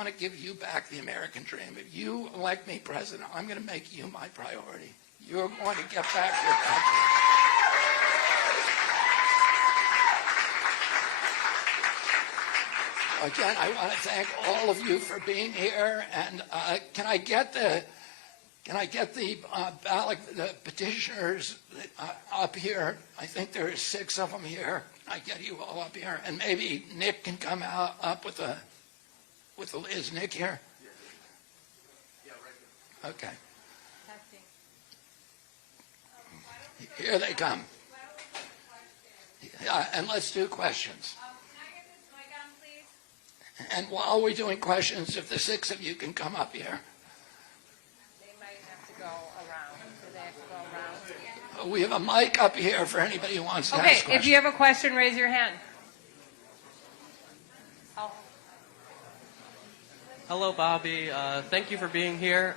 to give you back the American dream. If you elect me president, I'm going to make you my priority. You're going to get back your country. Again, I want to thank all of you for being here. And can I get the ballot, the petitioners up here? I think there are 6 of them here. I get you all up here, and maybe Nick can come up with the. Is Nick here? Yeah, right there. Okay. Here they come. Yeah, and let's do questions. Can I get this mic on, please? And while we're doing questions, if the 6 of you can come up here. They might have to go around. Do they have to go around? We have a mic up here for anybody who wants to ask questions. Okay, if you have a question, raise your hand. Oh. Hello, Bobby. Thank you for being here.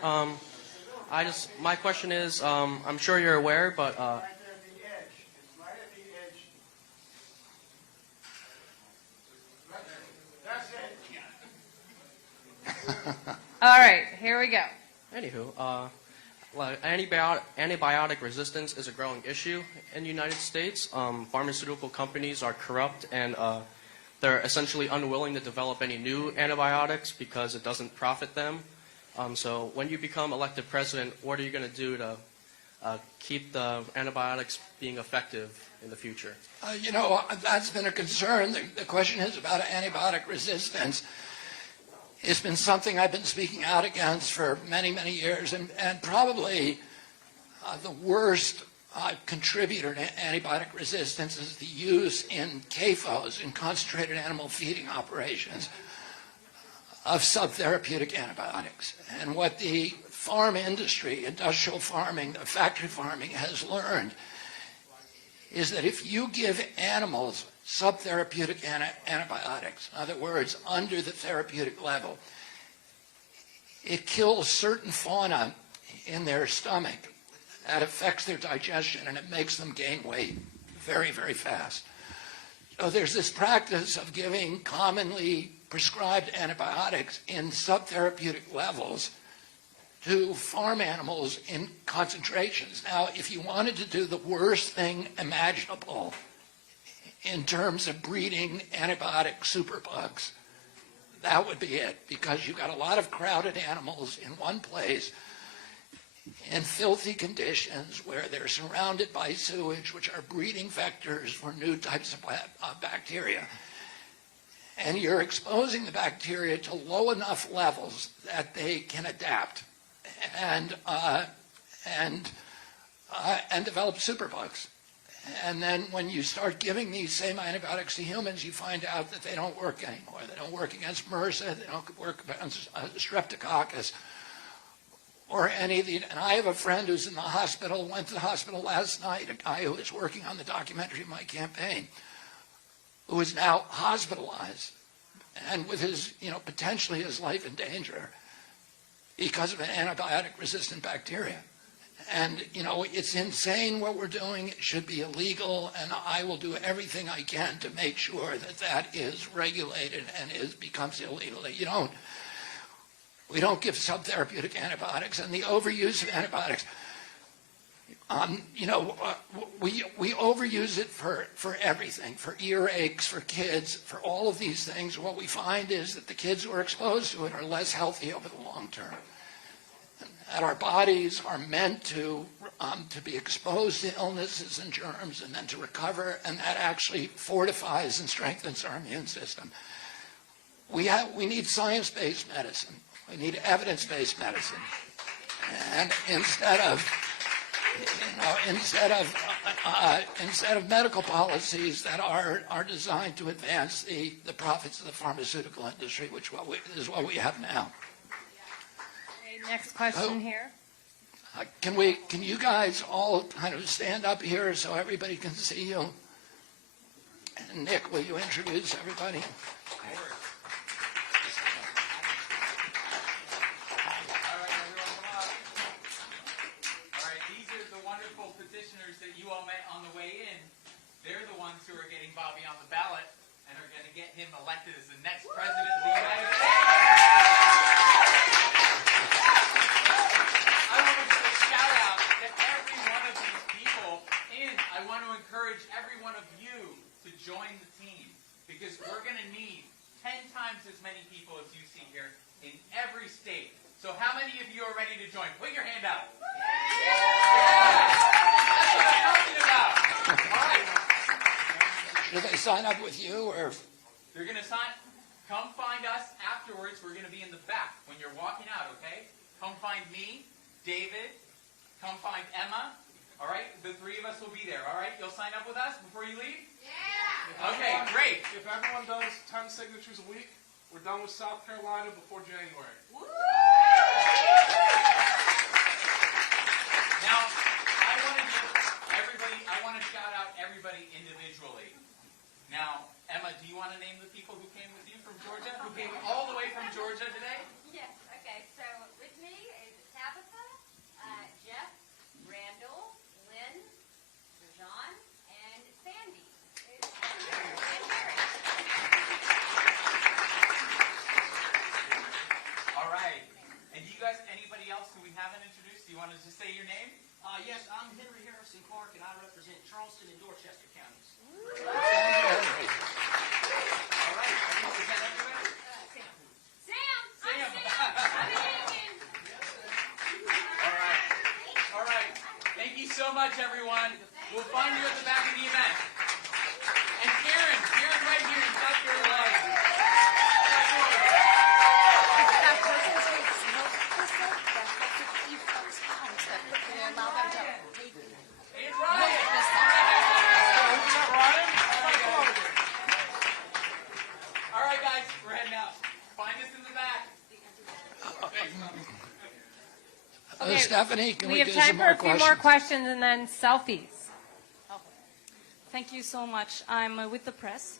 My question is, I'm sure you're aware, but All right, here we go. anywho, antibiotic resistance is a growing issue in the United States. Pharmaceutical companies are corrupt, and they're essentially unwilling to develop any new antibiotics because it doesn't profit them. So when you become elected president, what are you going to do to keep the antibiotics being effective in the future? That's been a concern. The question is about antibiotic resistance. It's been something I've been speaking out against for many, many years, and probably the worst contributor to antibiotic resistance is the use in CAFOs, in concentrated animal feeding operations, of subtherapeutic antibiotics. And what the farm industry, industrial farming, factory farming has learned is that if you give animals subtherapeutic antibiotics, in other words, under the therapeutic level, it kills certain fauna in their stomach. That affects their digestion, and it makes them gain weight very, very fast. So there's this practice of giving commonly prescribed antibiotics in subtherapeutic levels to farm animals in concentrations. Now, if you wanted to do the worst thing imaginable in terms of breeding antibiotic superbugs, that would be it, because you've got a lot of crowded animals in one place in filthy conditions where they're surrounded by sewage, which are breeding vectors for new types of bacteria. And you're exposing the bacteria to low enough levels that they can adapt and develop superbugs. And then when you start giving these same antibiotics to humans, you find out that they don't work anymore. They don't work against MRSA, they don't work against streptococcus, or any of the. And I have a friend who's in the hospital, went to the hospital last night, a guy who was working on the documentary of my campaign, who is now hospitalized and with his, potentially his life in danger because of an antibiotic-resistant bacteria. And, it's insane what we're doing. It should be illegal, and I will do everything I can to make sure that that is regulated and becomes illegal. We don't give subtherapeutic antibiotics, and the overuse of antibiotics. We overuse it for everything, for earaches, for kids, for all of these things. What we find is that the kids who are exposed to it are less healthy over the long term. That our bodies are meant to be exposed to illnesses and germs and then to recover, and that actually fortifies and strengthens our immune system. We need science-based medicine. We need evidence-based medicine. And instead of medical policies that are designed to advance the profits of the pharmaceutical industry, which is what we have now. Okay, next question here. Can you guys all kind of stand up here so everybody can see you? And Nick, will you introduce everybody? All right, these are the wonderful elected as the next president of the United States. I want to give a shout out to every one of these people, and I want to encourage every one of you to join the team, because we're going to need 10 times as many people as you see here in every state. So how many of you are ready to join? Put your hand up. Yeah. That's what I'm talking about. All right. Should they sign up with you, or? You're going to sign. Come find us afterwards. We're going to be in the back when you're walking out, okay? Come find me, David. Come find Emma. All right? The three of us will be there, all right? You'll sign up with us before you leave? Yeah! Okay, great. If everyone does 10 signatures a week, we're done with South Carolina before January. Now, I want to shout out everybody individually. Now, Emma, do you want to name the people who came with you from Georgia? Who came all the way from Georgia today? Yes, okay. So with me is Tabitha, Jeff, Randall, Lynn, Rajan, and Sandy. And Mary. All right. And do you guys, anybody else who we haven't introduced, do you want to just say your name? Yes, I'm Henry Harrison Clark, and I represent Charleston and Dorchester counties. All right. Is that everyone? Sam! Sam. I'm Sam! All right. All right. Thank you so much, everyone. We'll find you at the back of the event. And Karen right here in South Carolina. Hey, Ryan. All right, guys, we're heading out. Find us in the back. Thanks. Stephanie, can we have do time some for more a few questions? more questions and then selfies. Thank you so much. I'm with the press.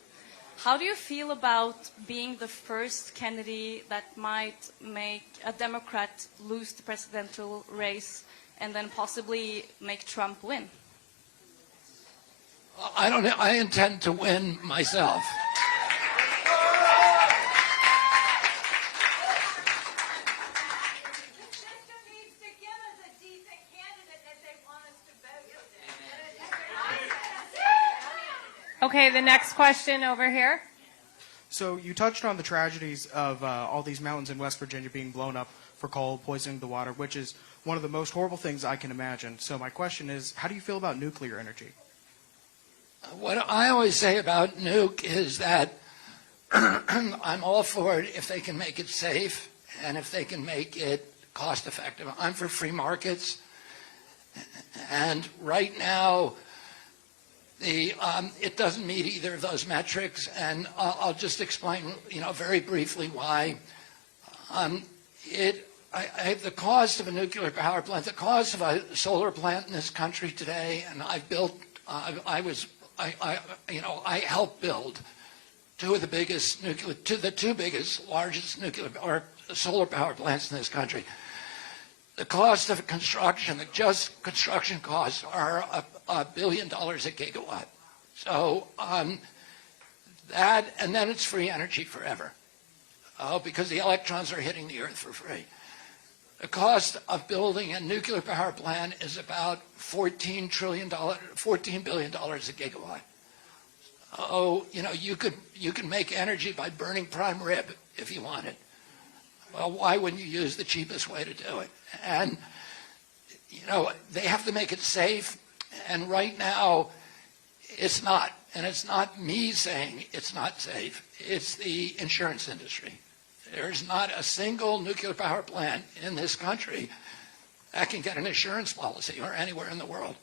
How do you feel about being the first candidate that might make a Democrat lose the presidential race and then possibly make Trump win? I don't know. I intend to win myself. Okay, the next question over here. So you touched on the tragedies of all these mountains in West Virginia being blown up for coal, poisoning the water, which is one of the most horrible things I can imagine. So my question is, how do you feel about nuclear energy? What I always say about nuke is that I'm all for it if they can make it safe and if they can make it cost effective. I'm for free markets. And right now, it doesn't meet either of those metrics, and I'll just explain, very briefly why. The cost of a nuclear power plant, the cost of a solar plant in this country today, and I've built, I helped build the two biggest, largest nuclear or solar power plants in this country. The cost of construction, just construction costs, are $1 billion a gigawatt. So that, and then it's free energy forever, because the electrons are hitting the Earth for free. The cost of building a nuclear power plant is about $14 billion a gigawatt. Oh, you could make energy by burning prime rib if you wanted. Well, why wouldn't you use the cheapest way to do it? And, they have to make it safe. And right now, it's not. And it's not me saying it's not safe. It's the insurance industry. There's not a single nuclear power plant in this country that can get an insurance policy or anywhere in the world.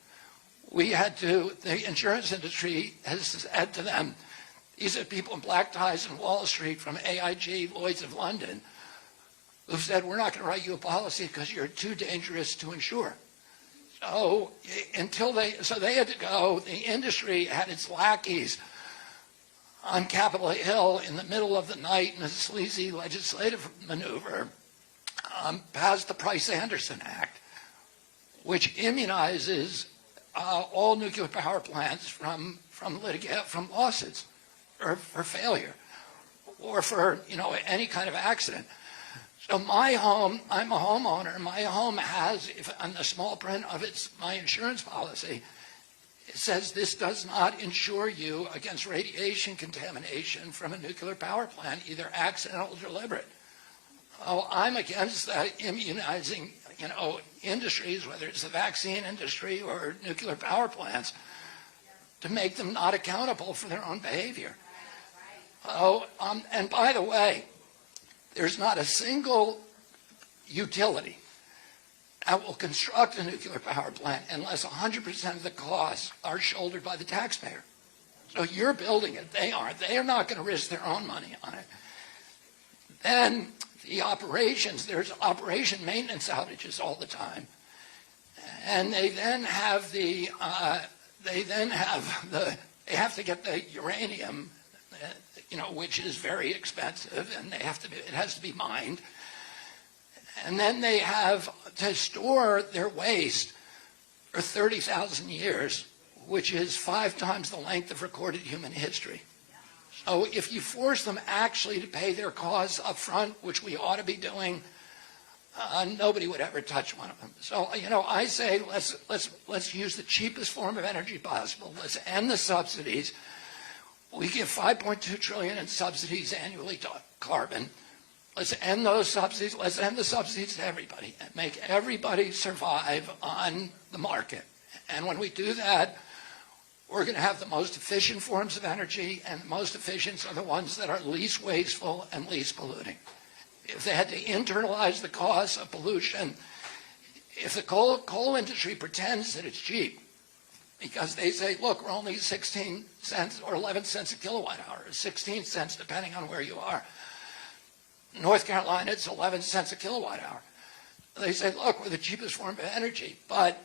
The insurance industry has said to them, these are people in black ties on Wall Street from AIG, Lloyd's of London, who said, we're not going to write you a policy because you're too dangerous to insure. So they had to go, the industry had its lackeys on Capitol Hill in the middle of the night in a sleazy legislative maneuver, passed the Price-Anderson Act, which immunizes all nuclear power plants from lawsuits or for failure. for any kind of accident. So my home, I'm a homeowner. My home has, on the small print of my insurance policy, it says this does not insure you against radiation contamination from a nuclear power plant, either accidental or deliberate. Oh, I'm against immunizing, industries, whether it's the vaccine industry or nuclear power plants, to make them not accountable for their own behavior. Oh, and by the way, there's not a single utility that will construct a nuclear power plant unless 100% of the costs are shouldered by the taxpayer. So you're building it, they aren't. They are not going to risk their own money on it. Then the operations, there's operation maintenance outages all the time. And they then have they have to get the uranium, which is very expensive, and it has to be mined. And then they have to store their waste for 30,000 years, which is 5 times the length of recorded human history. So if you force them actually to pay their costs up front, which we ought to be doing, nobody would ever touch one of them. So, I say let's use the cheapest form of energy possible. Let's end the subsidies. We give $5.2 trillion in subsidies annually to carbon. Let's end those subsidies. Let's end the subsidies to everybody and make everybody survive on the market. And when we do that, we're going to have the most efficient forms of energy, and the most efficient are the ones that are least wasteful and least polluting. If they had to internalize the costs of pollution, if the coal industry pretends that it's cheap, because they say, look, we're only 16 cents or 11 cents a kilowatt hour, or 16 cents depending on where you are. North Carolina, it's 11 cents a kilowatt hour. They say, look, we're the cheapest form of energy, but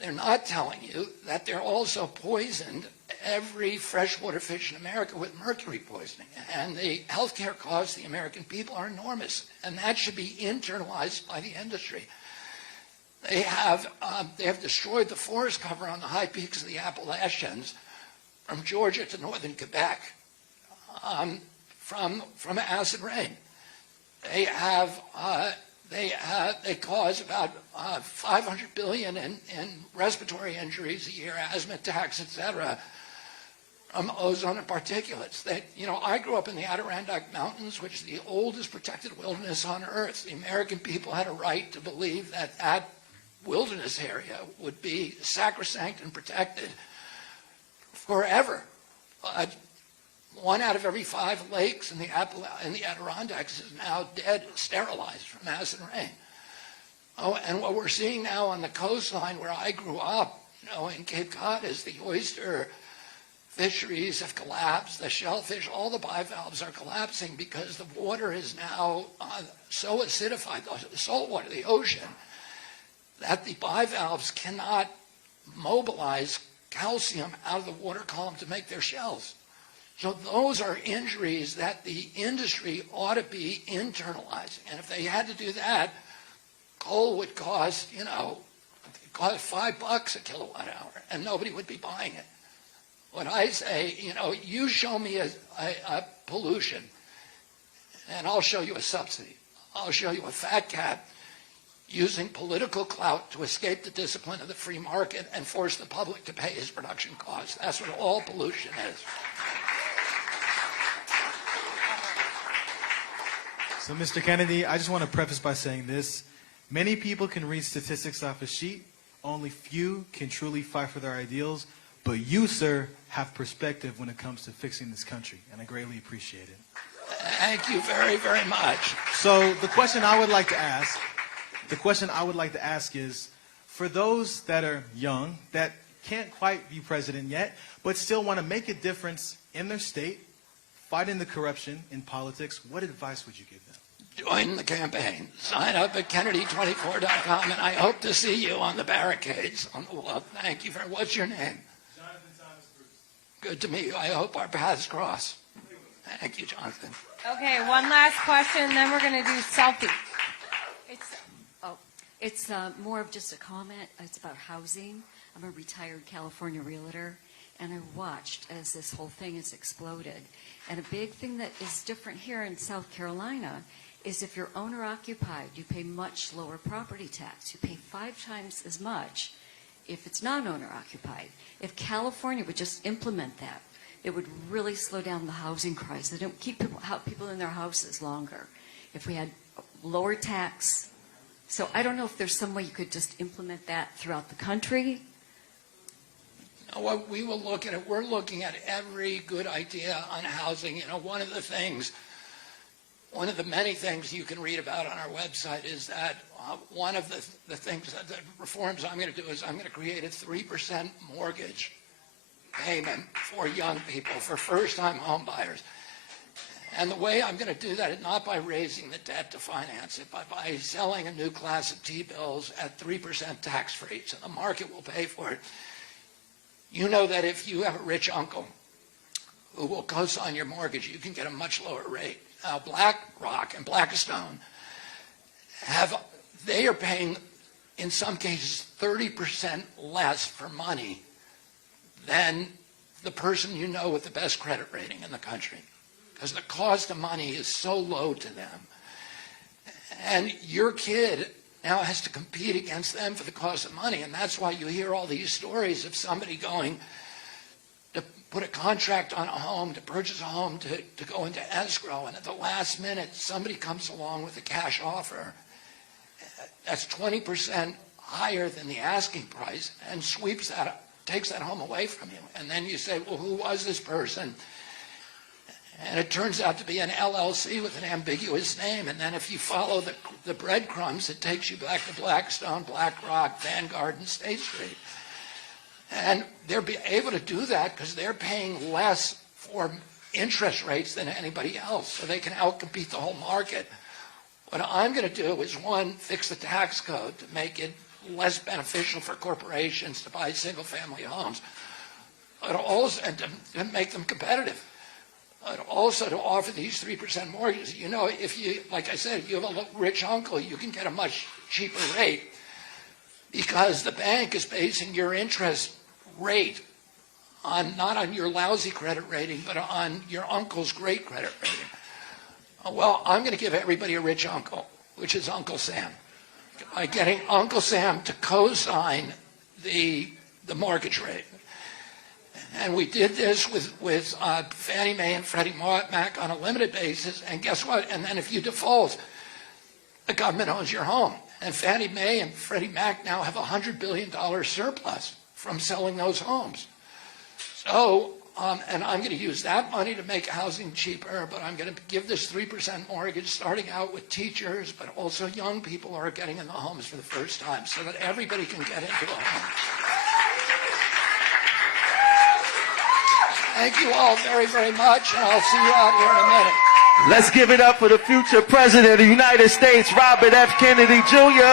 they're not telling you that they're also poisoned every freshwater fish in America with mercury poisoning. And the healthcare costs of the American people are enormous, and that should be internalized by the industry. They have destroyed the forest cover on the high peaks of the Appalachians from Georgia to northern Quebec from acid rain. They cause about $500 billion in respiratory injuries a year, asthma attacks, etc., from ozone and particulates. I grew up in the Adirondack Mountains, which is the oldest protected wilderness on Earth. The American people had a right to believe that that wilderness area would be sacrosanct and protected forever. 1 out of every 5 lakes in the Adirondacks is now dead, sterilized from acid rain. Oh, and what we're seeing now on the coastline where I grew up, in Cape Cod, is the oyster fisheries have collapsed. The shellfish, all the bivalves are collapsing because the water is now so acidified, the salt water, the ocean, that the bivalves cannot mobilize calcium out of the water column to make their shells. So those are injuries that the industry ought to be internalizing. And if they had to do that, coal would cost, $5 a kilowatt hour, and nobody would be buying it. When I say, you show me a pollution, and I'll show you a subsidy. I'll show you a fat cat using political clout to escape the discipline of the free market and force the public to pay his production costs. That's what all pollution is. So, Mr. Kennedy, I just want to preface by saying this. Many people can read statistics off a sheet. Only few can truly fight for their ideals. But you, sir, have perspective when it comes to fixing this country, and I greatly appreciate it. Thank you very, very much. So the question I would like to ask is, for those that are young, that can't quite be president yet, but still want to make a difference in their state, fighting the corruption in politics, what advice would you give them? Join the campaign. Sign up at Kennedy24.com, and I hope to see you on the barricades on the wall. Thank you very much. What's your name? Jonathan Thomas Bruce. Good to meet you. I hope our paths cross. Thank you, Jonathan. Okay, one last question, then we're going to do selfie. It's more of just a comment. It's about housing. I'm a retired California realtor, and I watched as this whole thing has exploded. And a big thing that is different here in South Carolina is if you're owner-occupied, you pay much lower property tax. You pay 5 times as much if it's non-owner-occupied. If California would just implement that, it would really slow down the housing crisis. They don't keep people in their houses longer. If we had lower tax. So I don't know if there's some way you could just implement that throughout the country. What we will look at it, we're looking at every good idea on housing. You know, one of the many things you can read about on our website is that one of the things, the reforms I'm going to do is I'm going to create a 3% mortgage payment for young people, for first-time home buyers. And the way I'm going to do that is not by raising the debt to finance it, but by selling a new class of T-bills at 3% tax-free, so the market will pay for it. You know that if you have a rich uncle who will co-sign your mortgage, you can get a much lower rate. Now, BlackRock and Blackstone they are paying, in some cases, 30% less for money than the person you know with the best credit rating in the country, because the cost of money is so low to them. And your kid now has to compete against them for the cost of money, and that's why you hear all these stories of somebody going to put a contract on a home, to purchase a home, to go into escrow, and at the last minute somebody comes along with a cash offer that's 20% higher than the asking price and takes that home away from you. And then you say, well, who was this person? And it turns out to be an LLC with an ambiguous name. And then if you follow the breadcrumbs, it takes you back to Blackstone, BlackRock, Vanguard, and State Street. And they're able to do that because they're paying less for interest rates than anybody else, so they can outcompete the whole market. What I'm going to do is, one, fix the tax code to make it less beneficial for corporations to buy single-family homes, but also and to make them competitive. But also to offer these 3% mortgages. You know, if you, like I said, if you have a rich uncle, you can get a much cheaper rate because the bank is basing your interest rate on not on your lousy credit rating, but on your uncle's great credit rating. Well, I'm going to give everybody a rich uncle, which is Uncle Sam, by getting Uncle Sam to co-sign the mortgage rate. And we did this with Fannie Mae and Freddie Mac on a limited basis, and guess what? And then if you default, the government owns your home. And Fannie Mae and Freddie Mac now have a $100 billion surplus from selling those homes. So, and I'm going to use that money to make housing cheaper, but I'm going to give this 3% mortgage starting out with teachers, but also young people who are getting in the homes for the first time, so that everybody can get into a home. Thank you all very, very much, and I'll see you out here in a minute. Let's give it up for the future President of the United States, Robert F. Kennedy, Jr.